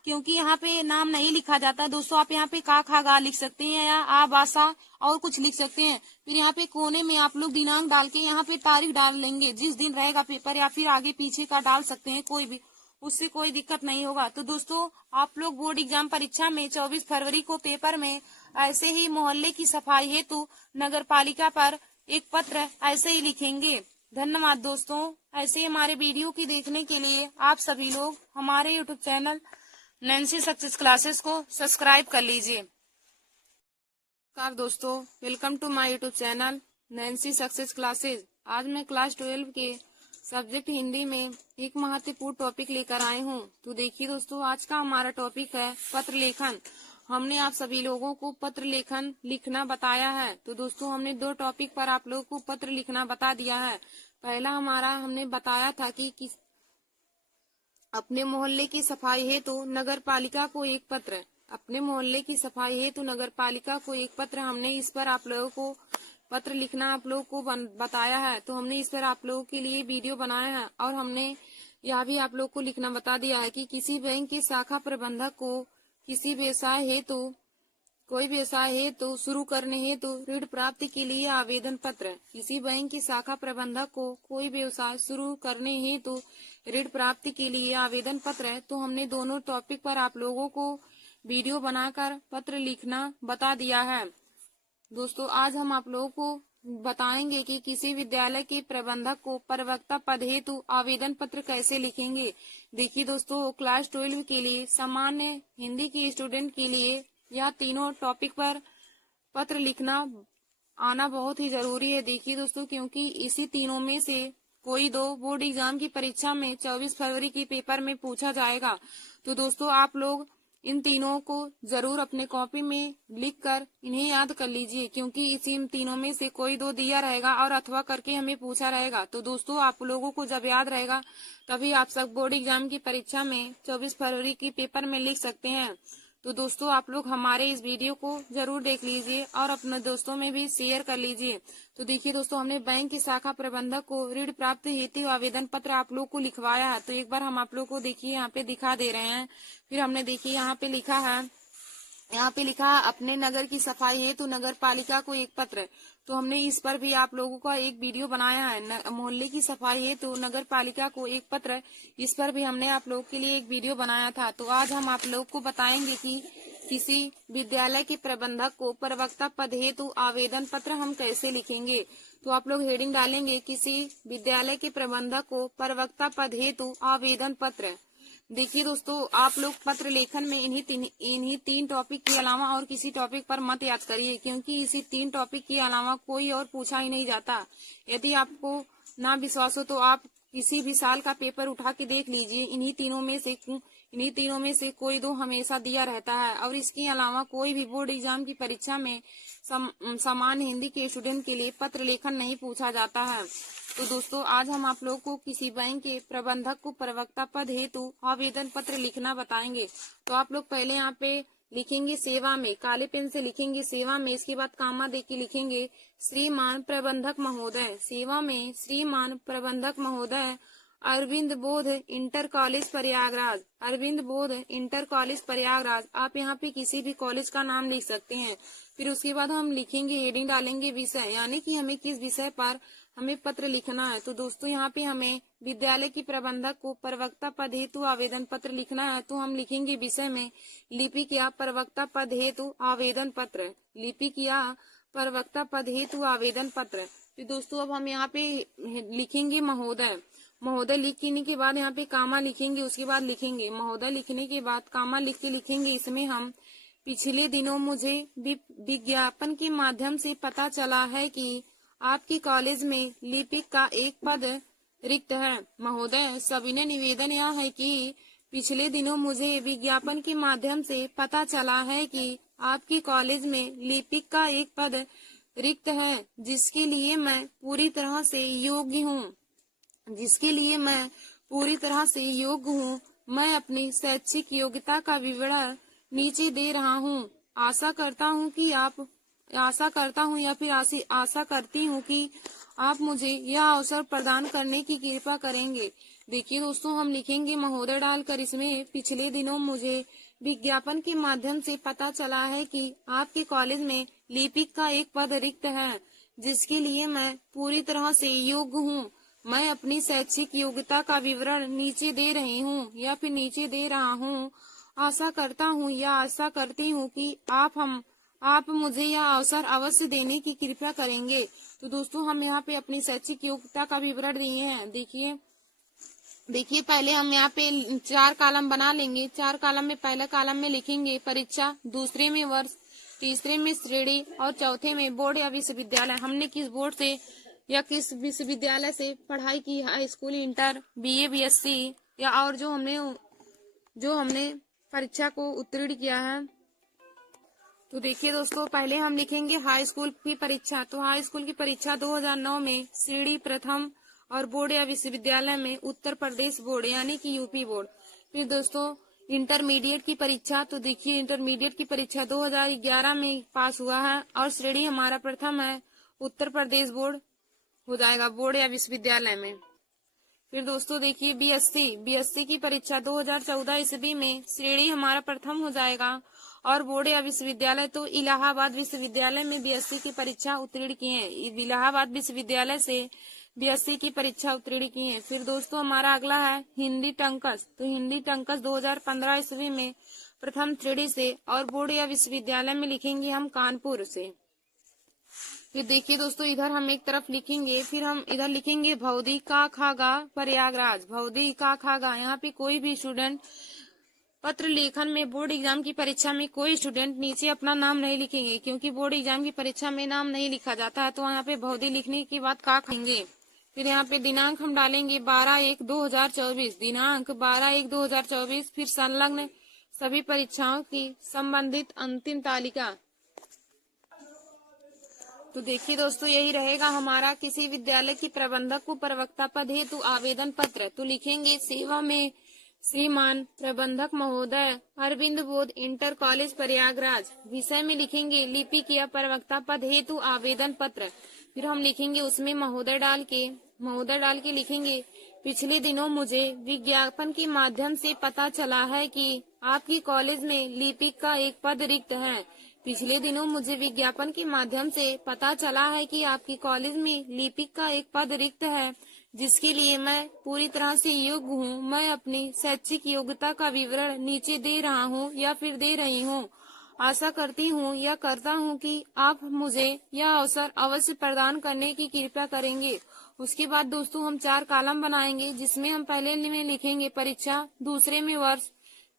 क्योंकि यहाँ पे नाम नहीं लिखा जाता। दोस्तों, आप यहाँ पे का खा गा लिख सकते हैं या आबासा और कुछ लिख सकते हैं। फिर यहाँ पे कोने में आप लोग दिनांक डाल के यहाँ पे तारीख डाल लेंगे, जिस दिन रहेगा पेपर, या फिर आगे पीछे का डाल सकते हैं, कोई भी, उससे कोई दिक्कत नहीं होगा। तो दोस्तों, आप लोग बोर्ड एग्जाम परीक्षा में 24 फरवरी को पेपर में ऐसे ही मोहल्ले की सफाई हेतु नगर पालिका पर एक पत्र ऐसे ही लिखेंगे। धन्यवाद दोस्तों। ऐसे हमारे वीडियो की देखने के लिए आप सभी लोग हमारे YouTube channel Nancy success classes को सब्सक्राइब कर लीजिए। नमस्कार दोस्तों, welcome to my YouTube channel Nancy success classes. आज मैं क्लास 12 के सब्जेक्ट हिंदी में एक महत्वपूर्ण टॉपिक लेकर आई हूँ। तो देखिए दोस्तों, आज का हमारा टॉपिक है पत्र लेखन। हमने आप सभी लोगों को पत्र लेखन लिखना बताया है। तो दोस्तों, हमने 2 टॉपिक पर आप लोगों को पत्र लिखना बता दिया है। पहला हमने बताया था कि अपने मोहल्ले की सफाई है तो नगर पालिका को एक पत्र। अपने मोहल्ले की सफाई है तो नगर पालिका को एक पत्र। हमने इस पर आप लोगों को पत्र लिखना आप लोगों को बताया है। तो हमने इस पर आप लोगों के लिए वीडियो बनाया है, और हमने यह भी आप लोगों को लिखना बता दिया है कि किसी बैंक के शाखा प्रबंधक को किसी कोई व्यवसाय है तो शुरू करने हेतु ऋण प्राप्ति के लिए आवेदन पत्र। किसी बैंक की शाखा प्रबंधक को कोई व्यवसाय शुरू करने हेतु ऋण प्राप्ति के लिए आवेदन पत्र है। तो हमने दोनों टॉपिक पर आप लोगों को वीडियो बनाकर पत्र लिखना बता दिया है। दोस्तों, आज हम आप लोगों को बताएंगे कि किसी विद्यालय के प्रबंधक को प्रवक्ता पद हेतु आवेदन पत्र कैसे लिखेंगे। देखिए दोस्तों, क्लास 12 के लिए सामान्य हिंदी के स्टूडेंट के लिए यह तीनों टॉपिक पर पत्र लिखना आना बहुत ही जरूरी है। देखिए दोस्तों, क्योंकि इसी तीनों में से कोई 2 बोर्ड एग्जाम की परीक्षा में 24 फरवरी के पेपर में पूछा जाएगा। तो दोस्तों, आप लोग इन तीनों को जरूर अपने कॉपी में लिखकर इन्हें याद कर लीजिए, क्योंकि इसी तीनों में से कोई 2 दिया रहेगा और अथवा करके हमें पूछा रहेगा। तो दोस्तों, आप लोगों को जब याद रहेगा तभी आप सब बोर्ड एग्जाम की परीक्षा में 24 फरवरी की पेपर में लिख सकते हैं। तो दोस्तों आप लोग हमारे इस वीडियो को जरूर देख लीजिए और अपने दोस्तों में भी शेयर कर लीजिए। तो देखिए दोस्तों, हमने बैंक की शाखा प्रबंधक को ऋण प्राप्त हेतु आवेदन पत्र आप लोग को लिखवाया है। तो एक बार हम आप लोग को देखिए यहाँ पे दिखा दे रहे हैं। फिर हमने देखिए यहाँ पे लिखा है, अपने नगर की सफाई हेतु नगर पालिका को एक पत्र। तो हमने इस पर भी आप लोगों का एक वीडियो बनाया है, मोहल्ले की सफाई हेतु नगर पालिका को एक पत्र। इस पर भी हमने आप लोगों के लिए एक वीडियो बनाया था। तो आज हम आप लोग को बताएंगे कि किसी विद्यालय के प्रबंधक को प्रवक्ता पद हेतु आवेदन पत्र हम कैसे लिखेंगे। तो आप लोग हेडिंग डालेंगे, किसी विद्यालय के प्रबंधक को प्रवक्ता पद हेतु आवेदन पत्र। देखिए दोस्तों, आप लोग पत्र लेखन में इन्हीं तीन टॉपिक के अलावा और किसी टॉपिक पर मत याद करिए, क्योंकि इसी तीन टॉपिक के अलावा कोई और पूछा ही नहीं जाता। यदि आपको ना विश्वास हो तो आप किसी भी साल का पेपर उठा के देख लीजिए, इन्हीं तीनों में से कोई दो हमेशा दिया रहता है। और इसके अलावा कोई भी बोर्ड एग्जाम की परीक्षा में सामान्य हिंदी के स्टूडेंट के लिए पत्र लेखन नहीं पूछा जाता है। तो दोस्तों, आज हम आप लोग को किसी बैंक के प्रबंधक को प्रवक्ता पद हेतु आवेदन पत्र लिखना बताएंगे। तो आप लोग पहले यहाँ पे लिखेंगे सेवा में, काले पेन से लिखेंगे सेवा में, इसके बाद कामा दे के लिखेंगे श्रीमान प्रबंधक महोदय। सेवा में श्रीमान प्रबंधक महोदय अरविंद बोध इंटर कॉलेज प्रयागराज, अरविंद बोध इंटर कॉलेज प्रयागराज। आप यहाँ पे किसी भी कॉलेज का नाम लिख सकते हैं। फिर उसके बाद हम लिखेंगे, हेडिंग डालेंगे विषय, यानी कि हमें किस विषय पर हमें पत्र लिखना है। तो दोस्तों, यहाँ पे हमें विद्यालय की प्रबंधक को प्रवक्ता पद हेतु आवेदन पत्र लिखना है। तो हम लिखेंगे विषय में लिपिक या प्रवक्ता पद हेतु आवेदन पत्र, लिपिक या प्रवक्ता पद हेतु आवेदन पत्र। तो दोस्तों, अब हम यहाँ पे लिखेंगे महोदय। महोदय लिखने के बाद यहाँ पे कामा लिखेंगे, उसके बाद लिखेंगे महोदय। लिखने के बाद कामा लिख के लिखेंगे इसमें हम, पिछले दिनों मुझे विज्ञापन के माध्यम से पता चला है कि आपके कॉलेज में लिपिक का एक पद रिक्त है। महोदय, सविनय निवेदन यह है कि पिछले दिनों मुझे विज्ञापन के माध्यम से पता चला है कि आपके कॉलेज में लिपिक का एक पद रिक्त है, जिसके लिए मैं पूरी तरह से योग्य हूँ। मैं अपनी शैक्षिक योग्यता का विवरण नीचे दे रहा हूँ। आशा करती हूँ कि आप मुझे यह अवसर प्रदान करने की कृपा करेंगे। देखिए दोस्तों, हम लिखेंगे महोदय डालकर इसमें पिछले दिनों मुझे विज्ञापन के माध्यम से पता चला है कि आपके कॉलेज में लिपिक का एक पद रिक्त है, जिसके लिए मैं पूरी तरह से योग्य हूँ। मैं अपनी शैक्षिक योग्यता का विवरण नीचे दे रहा हूँ। आशा करती हूँ कि आप मुझे यह अवसर अवश्य देने की कृपा करेंगे। तो दोस्तों, हम यहाँ पे अपनी शैक्षिक योग्यता का विवरण दिए हैं। देखिए पहले हम यहाँ पे 4 कॉलम बना लेंगे। 4 कॉलम में पहले कॉलम में लिखेंगे परीक्षा, दूसरे में वर्ष, तीसरे में श्रेणी और चौथे में बोर्ड या विश्वविद्यालय। हमने किस बोर्ड से या किस विश्वविद्यालय से पढ़ाई की, high school, inter, BA, BSc या और जो हमने परीक्षा को उत्तीर्ण किया है। तो देखिए दोस्तों, पहले हम लिखेंगे हाई स्कूल की परीक्षा। तो हाई स्कूल की परीक्षा 2009 में श्रेणी प्रथम और बोर्ड या विश्वविद्यालय में उत्तर प्रदेश बोर्ड यानी कि यूपी बोर्ड। फिर दोस्तों, इंटरमीडिएट की परीक्षा। तो देखिए इंटरमीडिएट की परीक्षा 2011 में पास हुआ है और श्रेणी हमारा प्रथम है, उत्तर प्रदेश बोर्ड हो जाएगा, बोर्ड या विश्वविद्यालय में। फिर दोस्तों देखिए बीएससी की परीक्षा 2014 ईस्वी में श्रेणी हमारा प्रथम हो जाएगा और बोर्ड या विश्वविद्यालय तो इलाहाबाद विश्वविद्यालय में बीएससी की परीक्षा उत्तीर्ण किए हैं। इलाहाबाद विश्वविद्यालय से बीएससी की परीक्षा उत्तीर्ण किए हैं। फिर दोस्तों हमारा अगला है हिंदी टंकस। तो हिंदी टंकस 2015 ईस्वी में प्रथम श्रेणी से और बोर्ड या विश्वविद्यालय में लिखेंगे हम कानपुर से। फिर देखिए दोस्तों, इधर हम एक तरफ लिखेंगे, फिर हम इधर लिखेंगे भौदी का खागा प्रयागराज, भौदी का खागा। यहाँ पे कोई भी स्टूडेंट पत्र लेखन में बोर्ड एग्जाम की परीक्षा में कोई स्टूडेंट नीचे अपना नाम नहीं लिखेंगे, क्योंकि बोर्ड एग्जाम की परीक्षा में नाम नहीं लिखा जाता है। तो यहाँ पे भौदी लिखने के बाद का खाएंगे। फिर यहाँ पे दिनांक हम डालेंगे 12/1/2024, दिनांक 12/1/2024। फिर संलग्न सभी परीक्षाओं की संबंधित अंतिम तालिका। तो देखिए दोस्तों, यही रहेगा हमारा किसी विद्यालय की प्रबंधक को प्रवक्ता पद हेतु आवेदन पत्र। तो लिखेंगे सेवा में श्रीमान प्रबंधक महोदय, अरविंद बोध इंटर कॉलेज प्रयागराज। विषय में लिखेंगे लिपिक या प्रवक्ता पद हेतु आवेदन पत्र। फिर हम लिखेंगे उसमें महोदय डाल के लिखेंगे पिछले दिनों मुझे विज्ञापन के माध्यम से पता चला है कि आपकी कॉलेज में लिपिक का एक पद रिक्त है। पिछले दिनों मुझे विज्ञापन के माध्यम से पता चला है कि आपकी कॉलेज में लिपिक का एक पद रिक्त है, जिसके लिए मैं पूरी तरह से योग्य हूँ। मैं अपनी शैक्षिक योग्यता का विवरण नीचे दे रहा हूँ या फिर दे रही हूँ। आशा करती हूँ या करता हूँ कि आप मुझे यह अवसर अवश्य प्रदान करने की कृपा करेंगे। उसके बाद दोस्तों हम 4 कॉलम बनाएंगे, जिसमें हम पहले में लिखेंगे परीक्षा, दूसरे में वर्ष,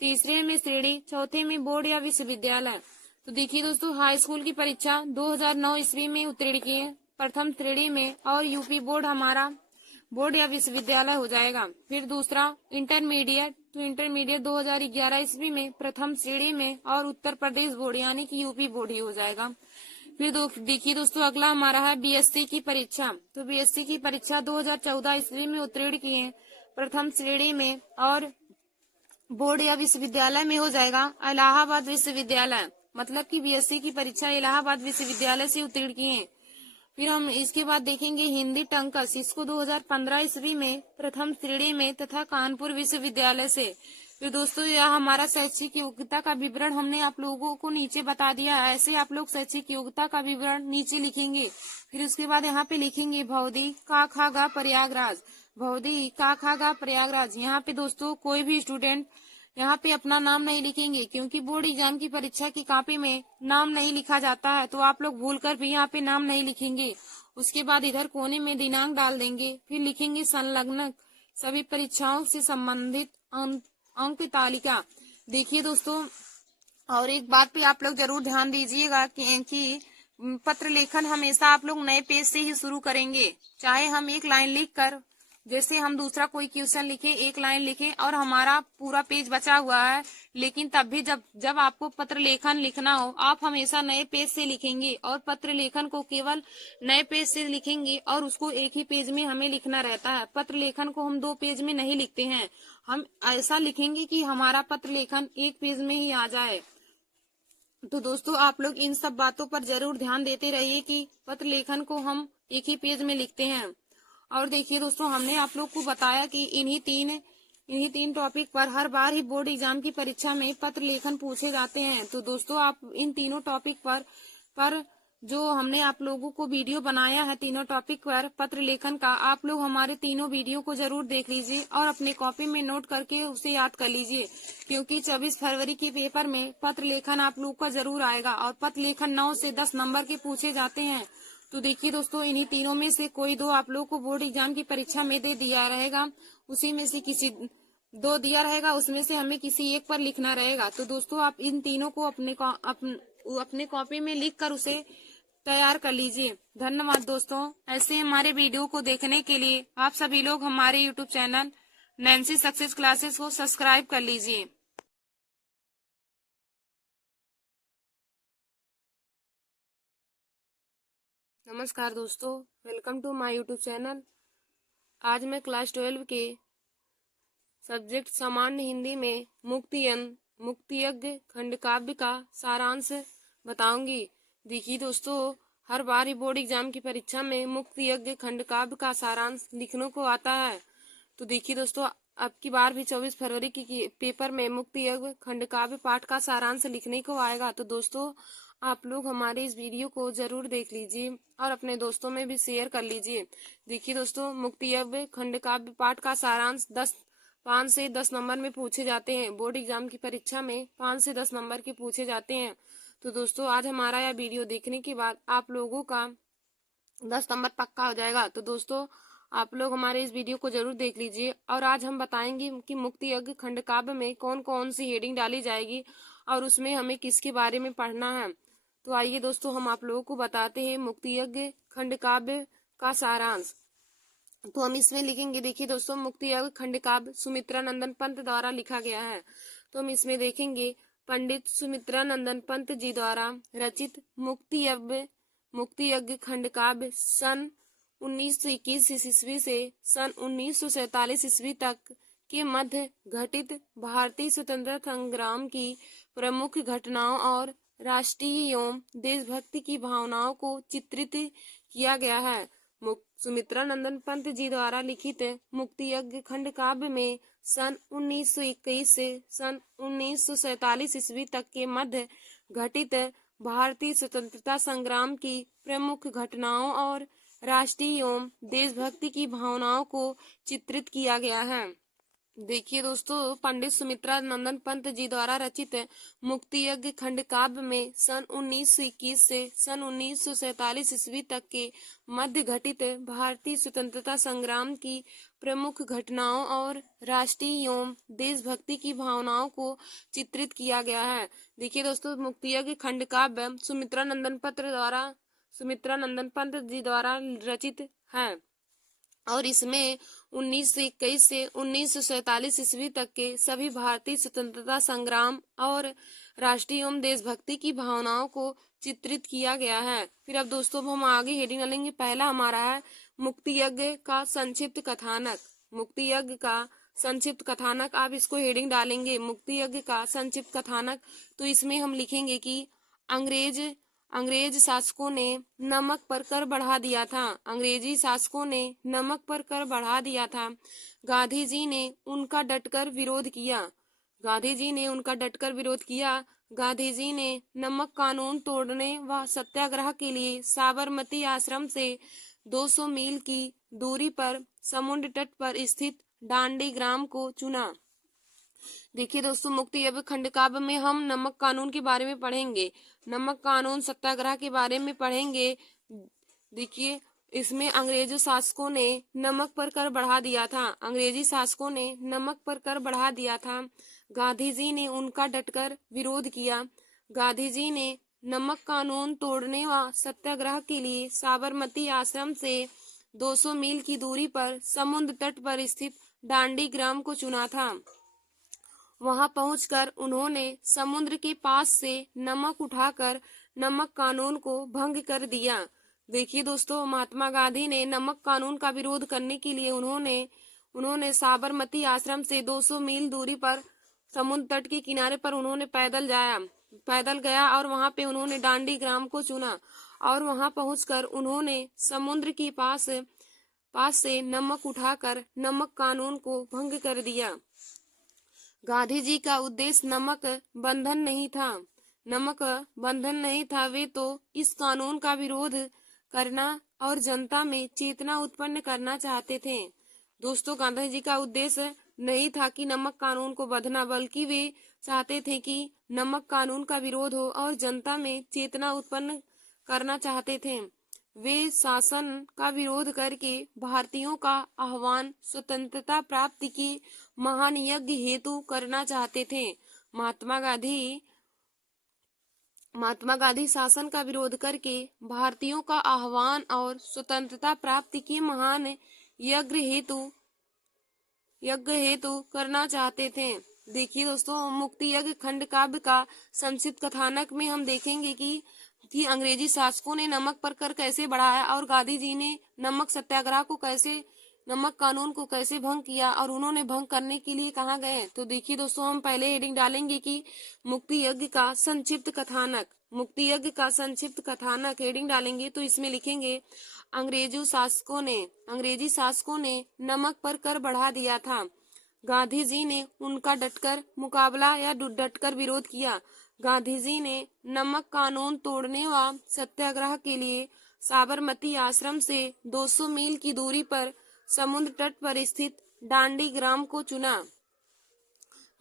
तीसरे में श्रेणी, चौथे में बोर्ड या विश्वविद्यालय। तो देखिए दोस्तों, हाई स्कूल की परीक्षा 2009 ईस्वी में उत्तीर्ण किए प्रथम श्रेणी में, और यूपी बोर्ड हमारा बोर्ड या विश्वविद्यालय हो जाएगा। फिर दूसरा इंटरमीडिएट, तो इंटरमीडिएट 2011 ईस्वी में प्रथम श्रेणी में, और उत्तर प्रदेश बोर्ड यानी कि यूपी बोर्ड ही हो जाएगा। फिर देखिए दोस्तों, अगला हमारा है बीएससी की परीक्षा। तो बीएससी की परीक्षा 2014 ईस्वी में उत्तीर्ण किए प्रथम श्रेणी में, और बोर्ड या विश्वविद्यालय में हो जाएगा इलाहाबाद विश्वविद्यालय। मतलब कि बीएससी की परीक्षा इलाहाबाद विश्वविद्यालय से उत्तीर्ण किए। फिर हम इसके बाद देखेंगे हिंदी टंकस, इसको 2015 ईस्वी में प्रथम श्रेणी में तथा कानपुर विश्वविद्यालय से। फिर दोस्तों, यह हमारा शैक्षिक योग्यता का विवरण हमने आप लोगों को नीचे बता दिया है। ऐसे आप लोग शैक्षिक योग्यता का विवरण नीचे लिखेंगे। फिर उसके बाद यहाँ पे लिखेंगे भौदी का खा गा प्रयागराज, भौदी का खा गा प्रयागराज। यहाँ पे दोस्तों कोई भी स्टूडेंट यहाँ पे अपना नाम नहीं लिखेंगे, क्योंकि बोर्ड एग्जाम की परीक्षा की कॉपी में नाम नहीं लिखा जाता है, तो आप लोग भूलकर भी यहाँ पे नाम नहीं लिखेंगे। उसके बाद इधर कोने में दिनांक डाल देंगे। फिर लिखेंगे संलग्न सभी परीक्षाओं से संबंधित अंक तालिका। देखिए दोस्तों, और एक बात पे आप लोग जरूर ध्यान दीजिएगा कि पत्र लेखन हमेशा आप लोग नए पेज से ही शुरू करेंगे। चाहे हम एक लाइन लिख कर, जैसे हम दूसरा कोई क्वेश्चन लिखे, एक लाइन लिखे और हमारा पूरा पेज बचा हुआ है, लेकिन तब भी जब आपको पत्र लेखन लिखना हो, आप हमेशा नए पेज से लिखेंगे, और पत्र लेखन को केवल नए पेज से लिखेंगे, और उसको एक ही पेज में हमें लिखना रहता है। पत्र लेखन को हम 2 पेज में नहीं लिखते हैं, हम ऐसा लिखेंगे कि हमारा पत्र लेखन एक पेज में ही आ जाए। तो दोस्तों, आप लोग इन सब बातों पर जरूर ध्यान देते रहिए कि पत्र लेखन को हम एक ही पेज में लिखते हैं। और देखिए दोस्तों, हमने आप लोग को बताया कि इन्हीं तीन टॉपिक पर हर बार ही बोर्ड एग्जाम की परीक्षा में पत्र लेखन पूछे जाते हैं। तो दोस्तों, आप इन तीनों टॉपिक पर जो हमने आप लोगों को वीडियो बनाया है, तीनों टॉपिक पर पत्र लेखन का, आप लोग हमारे तीनों वीडियो को जरूर देख लीजिए और अपने कॉपी में नोट करके उसे याद कर लीजिए, क्योंकि 24 फरवरी के पेपर में पत्र लेखन आप लोग का जरूर आएगा, और पत्र लेखन 9 से 10 नंबर के पूछे जाते हैं। तो देखिए दोस्तों, इन्हीं तीनों में से कोई 2 आप लोग को बोर्ड एग्जाम की परीक्षा में दे दिया रहेगा, उसी में से किसी 2 दिया रहेगा, उसमें से हमें किसी एक पर लिखना रहेगा। तो दोस्तों, आप इन तीनों को अपने कॉपी में लिख कर उसे तैयार कर लीजिए। धन्यवाद दोस्तों। ऐसे हमारे वीडियो को देखने के लिए आप सभी लोग हमारे YouTube channel Nancy success classes को सब्सक्राइब कर लीजिए। नमस्कार दोस्तों, welcome to my YouTube channel. आज मैं क्लास 12 के सब्जेक्ट सामान्य हिंदी में मुक्तियज्ञ खंड काव्य का सारांश बताऊंगी। देखिए दोस्तों, हर बार ही बोर्ड एग्जाम की परीक्षा में मुक्तियज्ञ खंड काव्य का सारांश लिखने को आता है। तो देखिए दोस्तों, अब की बार भी 24 फरवरी की पेपर में मुक्तियज्ञ खंड काव्य पाठ का सारांश लिखने को आएगा। तो दोस्तों, आप लोग हमारे इस वीडियो को जरूर देख लीजिए और अपने दोस्तों में भी शेयर कर लीजिए। देखिए दोस्तों, मुक्तियज्ञ खंड काव्य पाठ का सारांश 5 से 10 नंबर में पूछे जाते हैं। बोर्ड एग्जाम की परीक्षा में 5 से 10 नंबर के पूछे जाते हैं। तो दोस्तों, आज हमारा यह वीडियो देखने के बाद आप लोगों का 10 नंबर पक्का हो जाएगा। तो दोस्तों, आप लोग हमारे इस वीडियो को जरूर देख लीजिए। और आज हम बताएंगे कि मुक्तियज्ञ खंड काव्य में कौन कौन सी हेडिंग डाली जाएगी और उसमें हमें किसके बारे में पढ़ना है। तो आइए दोस्तों, हम आप लोगों को बताते हैं मुक्तियज्ञ खंड काव्य का सारांश। तो हम इसमें लिखेंगे, देखिए दोस्तों, मुक्तियज्ञ खंड काव्य सुमित्रानंदन पंत द्वारा लिखा गया है। तो हम इसमें देखेंगे पंडित सुमित्रानंदन पंत जी द्वारा रचित मुक्तियज्ञ खंड काव्य सन 1921 ईस्वी से सन 1947 ईस्वी तक के मध्य घटित भारतीय स्वतंत्रता संग्राम की प्रमुख घटनाओं और राष्ट्रीय एवं देशभक्ति की भावनाओं को चित्रित किया गया है। सुमित्रा नंदन पंत जी द्वारा लिखित मुक्ति यज्ञ खंड काव्य में सन 1921 से सन 1947 ईस्वी तक के मध्य घटित भारतीय स्वतंत्रता संग्राम की प्रमुख घटनाओं और राष्ट्रीय एवं देशभक्ति की भावनाओं को चित्रित किया गया है। देखिए दोस्तों, पंडित सुमित्रा नंदन पंत जी द्वारा रचित मुक्ति यज्ञ खंड काव्य में सन 1921 से सन 1947 ईस्वी तक के मध्य घटित भारतीय स्वतंत्रता संग्राम की प्रमुख घटनाओं और राष्ट्रीय एवं देशभक्ति की भावनाओं को चित्रित किया गया है। देखिए दोस्तों, मुक्ति यज्ञ खंड काव्य सुमित्रा नंदन पंत जी द्वारा रचित है और इसमें 1921 से 1947 ईस्वी तक के सभी भारतीय स्वतंत्रता संग्राम और राष्ट्रीय एवं देशभक्ति की भावनाओं को चित्रित किया गया है। फिर अब दोस्तों हम आगे हेडिंग डालेंगे। पहला हमारा है मुक्ति यज्ञ का संक्षिप्त कथानक। मुक्ति यज्ञ का संक्षिप्त कथानक, आप इसको हेडिंग डालेंगे मुक्ति यज्ञ का संक्षिप्त कथानक। तो इसमें हम लिखेंगे कि अंग्रेज शासकों ने नमक पर कर बढ़ा दिया था। अंग्रेजी शासकों ने नमक पर कर बढ़ा दिया था। गांधी जी ने उनका डटकर विरोध किया। गांधी जी ने नमक कानून तोड़ने व सत्याग्रह के लिए साबरमती आश्रम से 200 मील की दूरी पर समुद्र तट पर स्थित डांडी ग्राम को चुना। देखिए दोस्तों, मुक्ति यज्ञ खंड काव्य में हम नमक कानून के बारे में पढ़ेंगे, नमक कानून सत्याग्रह के बारे में पढ़ेंगे। देखिए, इसमें अंग्रेजी शासकों ने नमक पर कर बढ़ा दिया था। अंग्रेजी शासकों ने नमक पर कर बढ़ा दिया था। गांधी जी ने उनका डटकर विरोध किया। गांधी जी ने नमक कानून तोड़ने व सत्याग्रह के लिए साबरमती आश्रम से 200 मील की दूरी पर समुद्र तट पर स्थित डांडी ग्राम को चुना था। वहां पहुंचकर उन्होंने समुद्र के पास से नमक उठाकर नमक कानून को भंग कर दिया। देखिए दोस्तों, महात्मा गांधी ने नमक कानून का विरोध करने के लिए उन्होंने साबरमती आश्रम से 200 मील दूरी पर समुद्र तट के किनारे पर उन्होंने पैदल गया और वहां पे उन्होंने डांडी ग्राम को चुना और वहां पहुंचकर उन्होंने समुद्र के पास से नमक उठाकर नमक कानून को भंग कर दिया। गांधी जी का उद्देश्य नमक बंधन नहीं था। वे तो इस कानून का विरोध करना और जनता में चेतना उत्पन्न करना चाहते थे। दोस्तों, गांधी जी का उद्देश्य नहीं था कि नमक कानून को बंधना, बल्कि वे चाहते थे कि नमक कानून का विरोध हो और जनता में चेतना उत्पन्न करना चाहते थे। वे शासन का विरोध करके भारतीयों का आह्वान स्वतंत्रता प्राप्ति की महान यज्ञ हेतु करना चाहते थे। महात्मा गांधी शासन का विरोध करके भारतीयों का आह्वान और स्वतंत्रता प्राप्ति की महान यज्ञ हेतु करना चाहते थे। देखिए दोस्तों, मुक्ति यज्ञ खंड काव्य का संक्षिप्त कथानक में हम देखेंगे कि अंग्रेजी शासकों ने नमक पर कर कैसे बढ़ाया और गांधी जी ने नमक कानून को कैसे भंग किया और उन्होंने भंग करने के लिए कहाँ गए। तो देखिए दोस्तों, हम पहले हेडिंग डालेंगे कि मुक्ति यज्ञ का संक्षिप्त कथानक। मुक्ति यज्ञ का संक्षिप्त कथानक हेडिंग डालेंगे तो इसमें लिखेंगे अंग्रेजी शासकों ने नमक पर कर बढ़ा दिया था। गांधी जी ने उनका डटकर विरोध किया। गांधी जी ने नमक कानून तोड़ने व सत्याग्रह के लिए साबरमती आश्रम से 200 मील की दूरी पर समुद्र तट पर स्थित डांडी ग्राम को चुना।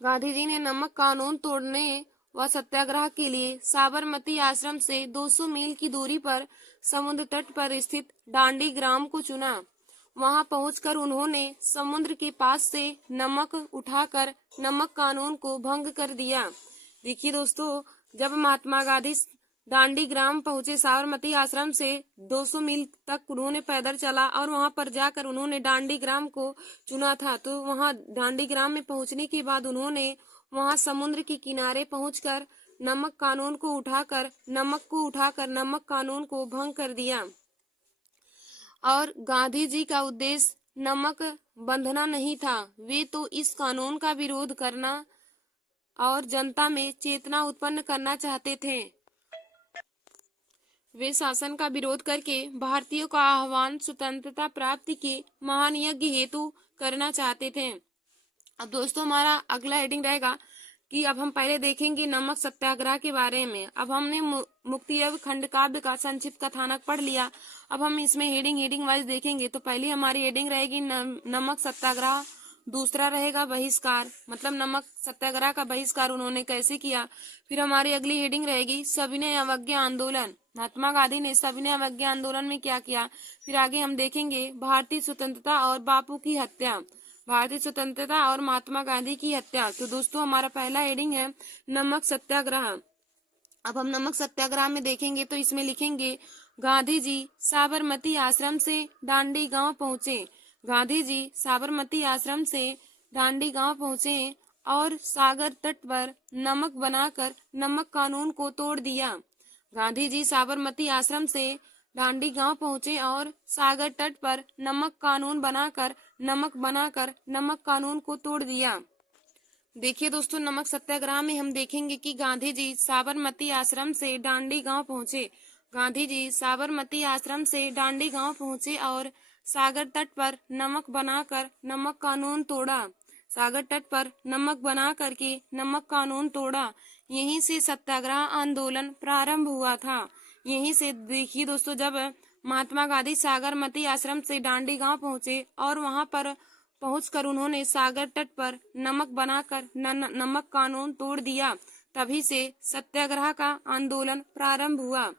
गांधी जी ने नमक कानून तोड़ने व सत्याग्रह के लिए साबरमती आश्रम से 200 मील की दूरी पर समुद्र तट पर स्थित डांडी ग्राम को चुना। वहां पहुंचकर उन्होंने समुद्र के पास से नमक उठाकर नमक कानून को भंग कर दिया। देखिए दोस्तों, जब महात्मा गांधी डांडी ग्राम पहुंचे, साबरमती आश्रम से 200 मील तक उन्होंने पैदल चला और वहां पर जाकर उन्होंने डांडी ग्राम को चुना था। तो वहां डांडी ग्राम में पहुंचने के बाद उन्होंने वहां समुद्र के किनारे पहुंचकर नमक को उठाकर नमक कानून को भंग कर दिया। और गांधी जी का उद्देश्य नमक बंधना नहीं था, वे तो इस कानून का विरोध करना और जनता में चेतना उत्पन्न करना चाहते थे। वे शासन का विरोध करके भारतीयों का आह्वान स्वतंत्रता प्राप्ति के महान यज्ञ हेतु करना चाहते थे। अब दोस्तों हमारा अगला हेडिंग रहेगा कि अब हम पहले देखेंगे नमक सत्याग्रह के बारे में। अब हमने मुक्तियोग खंड काव्य का संक्षिप्त कथानक पढ़ लिया। अब हम इसमें हेडिंग वाइज देखेंगे। तो पहली हमारी हेडिंग रहेगी नमक सत्याग्रह, दूसरा रहेगा बहिष्कार, मतलब नमक सत्याग्रह का बहिष्कार उन्होंने कैसे किया। फिर हमारी अगली हेडिंग रहेगी सविनय अवज्ञा आंदोलन, महात्मा गांधी ने सविनय अवज्ञा आंदोलन में क्या किया। फिर आगे हम देखेंगे भारतीय स्वतंत्रता और बापू की हत्या, भारतीय स्वतंत्रता और महात्मा गांधी की हत्या। तो दोस्तों हमारा पहला हेडिंग है नमक सत्याग्रह। अब हम नमक सत्याग्रह में देखेंगे तो इसमें लिखेंगे गांधी जी साबरमती आश्रम से दांडी गांव पहुंचे। गांधी जी साबरमती आश्रम से दांडी गांव पहुंचे और सागर तट पर नमक बनाकर नमक कानून को तोड़ दिया। गांधी जी साबरमती आश्रम से दांडी गांव पहुंचे और सागर तट पर नमक कानून बनाकर नमक कानून को तोड़ दिया। देखिए दोस्तों नमक सत्याग्रह में हम देखेंगे कि गांधी जी साबरमती आश्रम से दांडी गांव पहुंचे। गांधी जी साबरमती आश्रम से दांडी गांव पहुंचे और सागर तट पर नमक बनाकर नमक कानून तोड़ा। सागर तट पर नमक बना करके नमक कानून तोड़ा। यहीं से सत्याग्रह आंदोलन प्रारंभ हुआ था। यहीं से देखिए दोस्तों जब महात्मा गांधी साबरमती आश्रम से दांडी गांव पहुंचे और वहां पर पहुंचकर उन्होंने सागर तट पर नमक बनाकर नमक कानून तोड़ दिया, तभी से सत्याग्रह का आंदोलन प्रारंभ हुआ।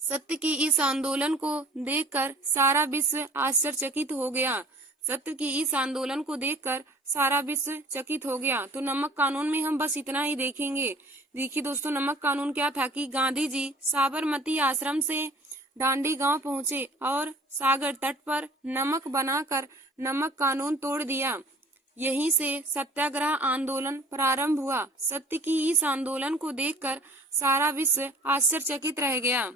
सत्य की इस आंदोलन को देखकर सारा विश्व आश्चर्यचकित हो गया। सत्य की इस आंदोलन को देखकर सारा विश्व चकित हो गया। तो नमक कानून में हम बस इतना ही देखेंगे। देखिए दोस्तों नमक कानून क्या था कि गांधी जी साबरमती आश्रम से दांडी गांव पहुंचे और सागर तट पर नमक बनाकर नमक कानून तोड़ दिया। यहीं से सत्याग्रह आंदोलन प्रारंभ हुआ। सत्य की इस आंदोलन को देखकर सारा विश्व आश्चर्यचकित रह गया।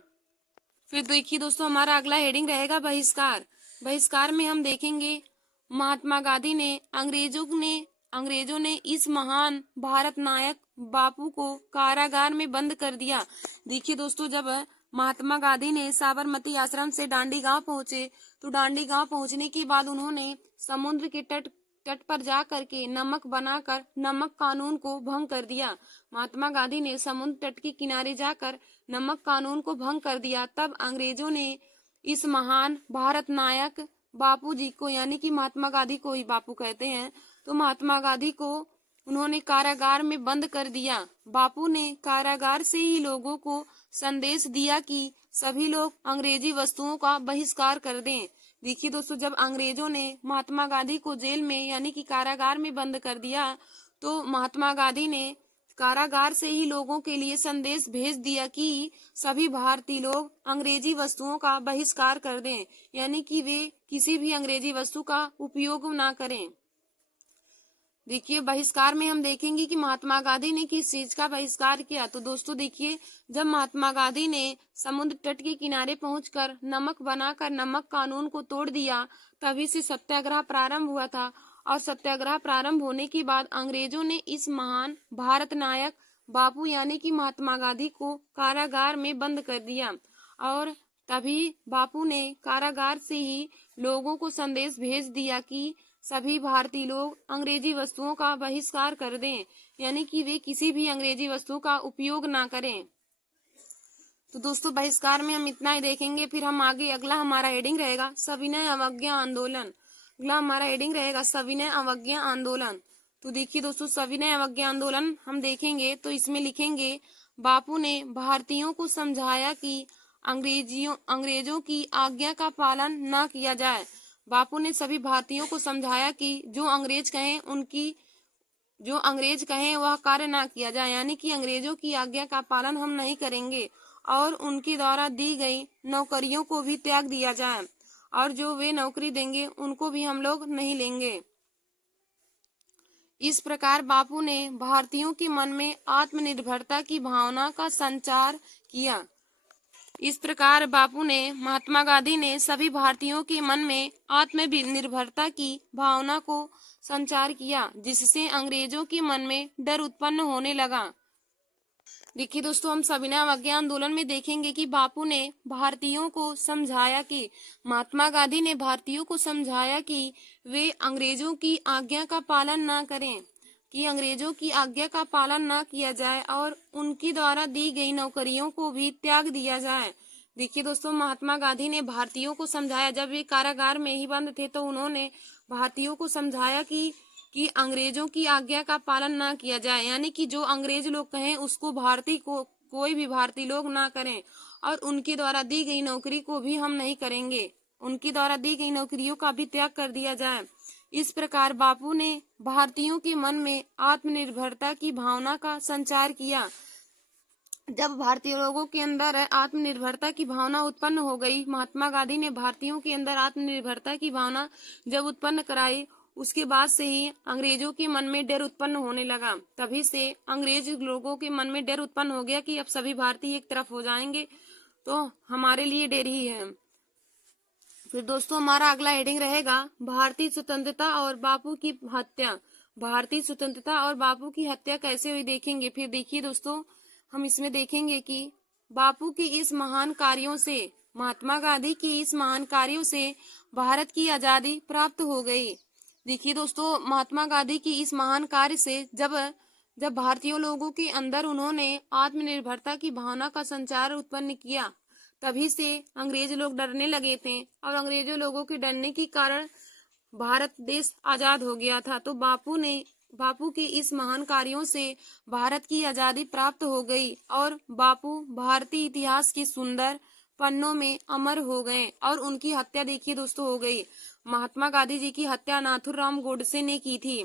फिर देखिए दोस्तों हमारा अगला हेडिंग रहेगा बहिष्कार। बहिष्कार में हम देखेंगे महात्मा गांधी ने अंग्रेजों ने इस महान भारत नायक बापू को कारागार में बंद कर दिया। देखिए दोस्तों जब महात्मा गांधी ने साबरमती आश्रम से दांडी गांव पहुंचे तो दांडी गांव पहुंचने के बाद उन्होंने समुद्र के तट पर जा करके नमक बनाकर नमक कानून को भंग कर दिया। महात्मा गांधी ने समुद्र तट के किनारे जाकर नमक कानून को भंग कर दिया। तब अंग्रेजों ने इस महान भारत नायक बापू जी को, यानी कि महात्मा गांधी को ही बापू कहते हैं, तो महात्मा गांधी को उन्होंने कारागार में बंद कर दिया। बापू ने कारागार से ही लोगों को संदेश दिया कि सभी लोग अंग्रेजी वस्तुओं का बहिष्कार कर दें। देखिए दोस्तों जब अंग्रेजों ने महात्मा गांधी को जेल में यानी कि कारागार में बंद कर दिया तो महात्मा गांधी ने कारागार से ही लोगों के लिए संदेश भेज दिया कि सभी भारतीय लोग अंग्रेजी वस्तुओं का बहिष्कार कर दें, यानी कि वे किसी भी अंग्रेजी वस्तु का उपयोग ना करें। देखिए बहिष्कार में हम देखेंगे कि महात्मा गांधी ने किस चीज का बहिष्कार किया। तो दोस्तों देखिए जब महात्मा गांधी ने समुद्र तट के किनारे पहुंचकर नमक बनाकर नमक कानून को तोड़ दिया, तभी से सत्याग्रह प्रारंभ हुआ था। और सत्याग्रह प्रारंभ होने के बाद अंग्रेजों ने इस महान भारत नायक बापू यानी कि महात्मा गांधी को कारागार में बंद कर दिया। और तभी बापू ने कारागार से ही लोगों को संदेश भेज दिया कि सभी भारतीय लोग अंग्रेजी वस्तुओं का बहिष्कार कर दें, यानी कि वे किसी भी अंग्रेजी वस्तु का उपयोग ना करें। तो दोस्तों बहिष्कार में हम इतना ही देखेंगे। फिर हम आगे अगला हमारा हेडिंग रहेगा सविनय अवज्ञा आंदोलन। अगला हमारा हेडिंग रहेगा सविनय अवज्ञा आंदोलन। तो देखिए दोस्तों सविनय अवज्ञा आंदोलन हम देखेंगे तो इसमें लिखेंगे बापू ने भारतीयों को समझाया कि अंग्रेजों की आज्ञा का पालन न किया जाए। बापू ने सभी भारतीयों को समझाया कि जो अंग्रेज कहें वह कार्य ना किया जाए, यानी कि अंग्रेजों की आज्ञा का पालन हम नहीं करेंगे और उनके द्वारा दी गई नौकरियों को भी त्याग दिया जाए और जो वे नौकरी देंगे उनको भी हम लोग नहीं लेंगे। इस प्रकार बापू ने भारतीयों के मन में आत्मनिर्भरता की भावना का संचार किया। इस प्रकार बापू ने महात्मा गांधी ने सभी भारतीयों के मन में आत्मनिर्भरता की भावना को संचार किया, जिससे अंग्रेजों के मन में डर उत्पन्न होने लगा। देखिए दोस्तों, हम सविनय अवज्ञा आंदोलन में देखेंगे कि बापू ने भारतीयों को समझाया कि महात्मा गांधी ने भारतीयों को समझाया कि वे अंग्रेजों की आज्ञा का पालन न करें, कि अंग्रेजों की आज्ञा का पालन न किया जाए और उनकी द्वारा दी गई नौकरियों को भी त्याग दिया जाए। देखिए दोस्तों, महात्मा गांधी ने भारतीयों को समझाया, जब वे कारागार में ही बंद थे तो उन्होंने भारतीयों को समझाया कि अंग्रेजों की आज्ञा का पालन ना किया जाए, यानी कि जो अंग्रेज लोग कहें उसको भारतीय को कोई भी भारतीय लोग ना करें और उनके द्वारा दी गई नौकरी को भी हम नहीं करेंगे, उनकी द्वारा दी गई नौकरियों का भी त्याग कर दिया जाए। इस प्रकार बापू ने भारतीयों के मन में आत्मनिर्भरता की भावना का संचार किया। जब भारतीय लोगों के अंदर आत्मनिर्भरता की भावना उत्पन्न हो गई, महात्मा गांधी ने भारतीयों के अंदर आत्मनिर्भरता की भावना जब उत्पन्न कराई, उसके बाद से ही अंग्रेजों के मन में डर उत्पन्न होने लगा। तभी से अंग्रेज लोगों के मन में डर उत्पन्न हो गया कि अब सभी भारतीय एक तरफ हो जाएंगे तो हमारे लिए डर ही है। फिर दोस्तों, हमारा अगला हेडिंग रहेगा भारतीय स्वतंत्रता और बापू की हत्या। भारतीय स्वतंत्रता और बापू की हत्या कैसे हुई देखेंगे। फिर देखिए दोस्तों, हम इसमें देखेंगे कि बापू के इस महान कार्यों से, महात्मा गांधी की इस महान कार्यों से भारत की आजादी प्राप्त हो गई। देखिए दोस्तों, महात्मा गांधी की इस महान कार्य से जब भारतीय लोगों के अंदर उन्होंने आत्मनिर्भरता की भावना का संचार उत्पन्न किया, तभी से अंग्रेज लोग डरने लगे थे और अंग्रेजों लोगों के डरने के कारण भारत देश आजाद हो गया था। तो बापू के इस महान कार्यों से भारत की आजादी प्राप्त हो गई और बापू भारतीय इतिहास के सुंदर पन्नों में अमर हो गए और उनकी हत्या देखिए दोस्तों हो गई। महात्मा गांधी जी की हत्या नाथुराम गोडसे ने की थी।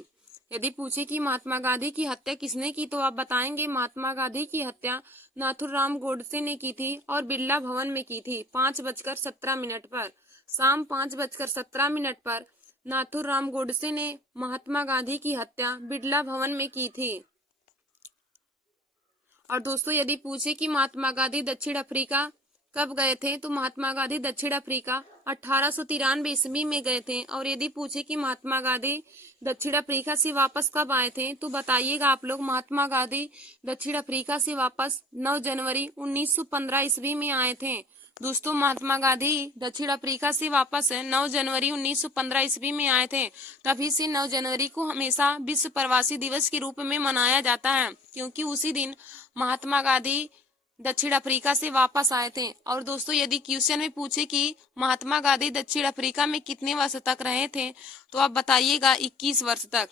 यदि पूछे कि महात्मा गांधी की हत्या किसने की, तो आप बताएंगे महात्मा गांधी की हत्या नाथुराम गोडसे ने की थी और बिरला भवन में की थी 5:17 पर। शाम 5:17 पर नाथुराम गोडसे ने महात्मा गांधी की हत्या बिरला भवन में की थी। और दोस्तों, यदि पूछे कि महात्मा गांधी दक्षिण अफ्रीका कब गए थे, तो महात्मा गांधी दक्षिण अफ्रीका 1893 ईस्वी में गए थे। और यदि पूछे कि महात्मा गांधी दक्षिण अफ्रीका से वापस कब आए थे, तो बताइएगा आप लोग। महात्मा गांधी दक्षिण अफ्रीका से वापस 9 जनवरी 1915 ईस्वी में आए थे। दोस्तों, महात्मा गांधी दक्षिण अफ्रीका से वापस 9 जनवरी 1915 ईस्वी में आए थे। तभी से 9 जनवरी को हमेशा विश्व प्रवासी दिवस के रूप में मनाया जाता है, क्योंकि उसी दिन महात्मा गांधी दक्षिण अफ्रीका से वापस आए थे। और दोस्तों, यदि क्वेश्चन में पूछे कि महात्मा गांधी दक्षिण अफ्रीका में कितने वर्ष तक रहे थे, तो आप बताइएगा 21 वर्ष तक।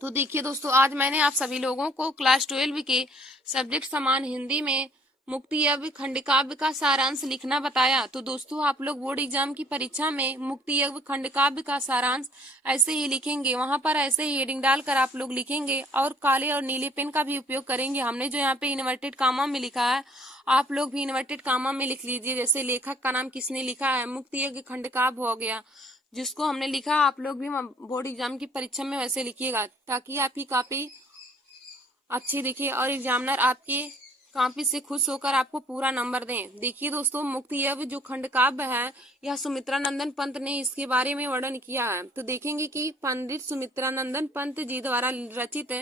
तो देखिए दोस्तों, आज मैंने आप सभी लोगों को क्लास 12 के सब्जेक्ट समान हिंदी में मुक्ति यज्ञ खंडकाव्य का सारांश लिखना बताया। तो दोस्तों, आप लोग बोर्ड एग्जाम की परीक्षा में मुक्ति यज्ञ खंडकाव्य का सारांश ऐसे ही लिखेंगे, वहां पर ऐसे ही हेडिंग डालकर आप लोग लिखेंगे और काले और नीले पेन का भी उपयोग करेंगे। हमने जो यहाँ पे इन्वर्टेड कामा में लिखा है, आप लोग भी इन्वर्टेड कामा में लिख लीजिए। जैसे लेखक का नाम किसने लिखा है, मुक्ति यज्ञ खंडकाव्य हो गया, जिसको हमने लिखा, आप लोग भी बोर्ड एग्जाम की परीक्षा में वैसे लिखिएगा, ताकि आपकी कॉपी अच्छी दिखे और एग्जामिनर आपके कॉपी से खुश होकर आपको पूरा नंबर दें। देखिए दोस्तों, मुक्ति यज्ञ जो खंडकाव्य है, यह सुमित्रा नंदन पंत ने इसके बारे में वर्णन किया है। तो देखेंगे कि पंडित सुमित्रा नंदन पंत जी द्वारा रचित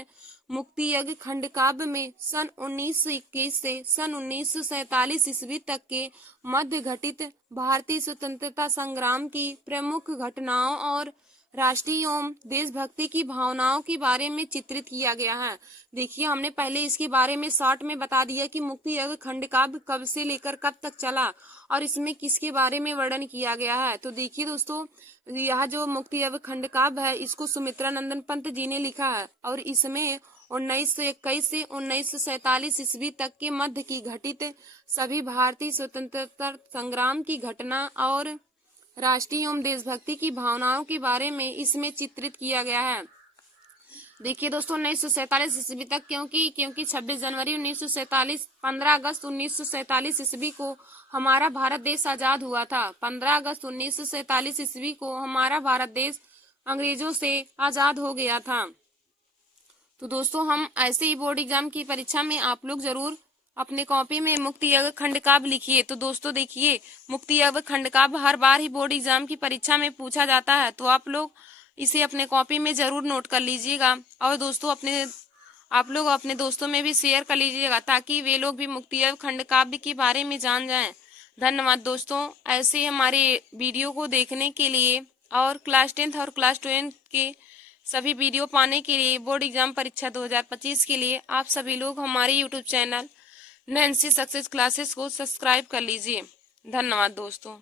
मुक्ति यज्ञ खंडकाव्य में सन 1921 से सन 1947 ईस्वी तक के मध्य घटित भारतीय स्वतंत्रता संग्राम की प्रमुख घटनाओं और राष्ट्रीय एवं देशभक्ति की भावनाओं के बारे में चित्रित किया गया है। देखिए, हमने पहले इसके बारे में शॉर्ट में बता दिया कि मुक्ति यज्ञ खंडकाव्य कब से लेकर कब तक चला और इसमें किसके बारे में वर्णन किया गया है। तो देखिए दोस्तों, यह जो मुक्ति यज्ञ खंडकाव्य है, इसको सुमित्रा नंदन पंत जी ने लिखा है और इसमें 1921 से 1947 ईस्वी तक के मध्य की घटित सभी भारतीय स्वतंत्रता संग्राम की घटना और राष्ट्रीय एवं देशभक्ति की भावनाओं के बारे में इसमें चित्रित किया गया है। देखिए दोस्तों, 1947 ईस्वी तक, क्योंकि 26 जनवरी 1947, 15 अगस्त 1947 ईस्वी को हमारा भारत देश आजाद हुआ था। 15 अगस्त 1947 ईस्वी को हमारा भारत देश अंग्रेजों से आजाद हो गया था। तो दोस्तों, हम ऐसे ही बोर्ड एग्जाम की परीक्षा में आप लोग जरूर अपने कॉपी में मुक्ति यज्ञ खंडकाव्य लिखिए। तो दोस्तों देखिए, मुक्ति यज्ञ खंडकाव्य हर बार ही बोर्ड एग्जाम की परीक्षा में पूछा जाता है, तो आप लोग इसे अपने कॉपी में जरूर नोट कर लीजिएगा। और दोस्तों आप लोग अपने दोस्तों में भी शेयर कर लीजिएगा, ताकि वे लोग भी मुक्ति यज्ञ खंडकाव्य के बारे में जान जाएं। धन्यवाद दोस्तों, ऐसे हमारे वीडियो को देखने के लिए और क्लास 10th और क्लास 12th के सभी वीडियो पाने के लिए बोर्ड एग्जाम परीक्षा 2025 के लिए आप सभी लोग हमारे YouTube channel Nancy success classes को सब्सक्राइब कर लीजिए। धन्यवाद दोस्तों।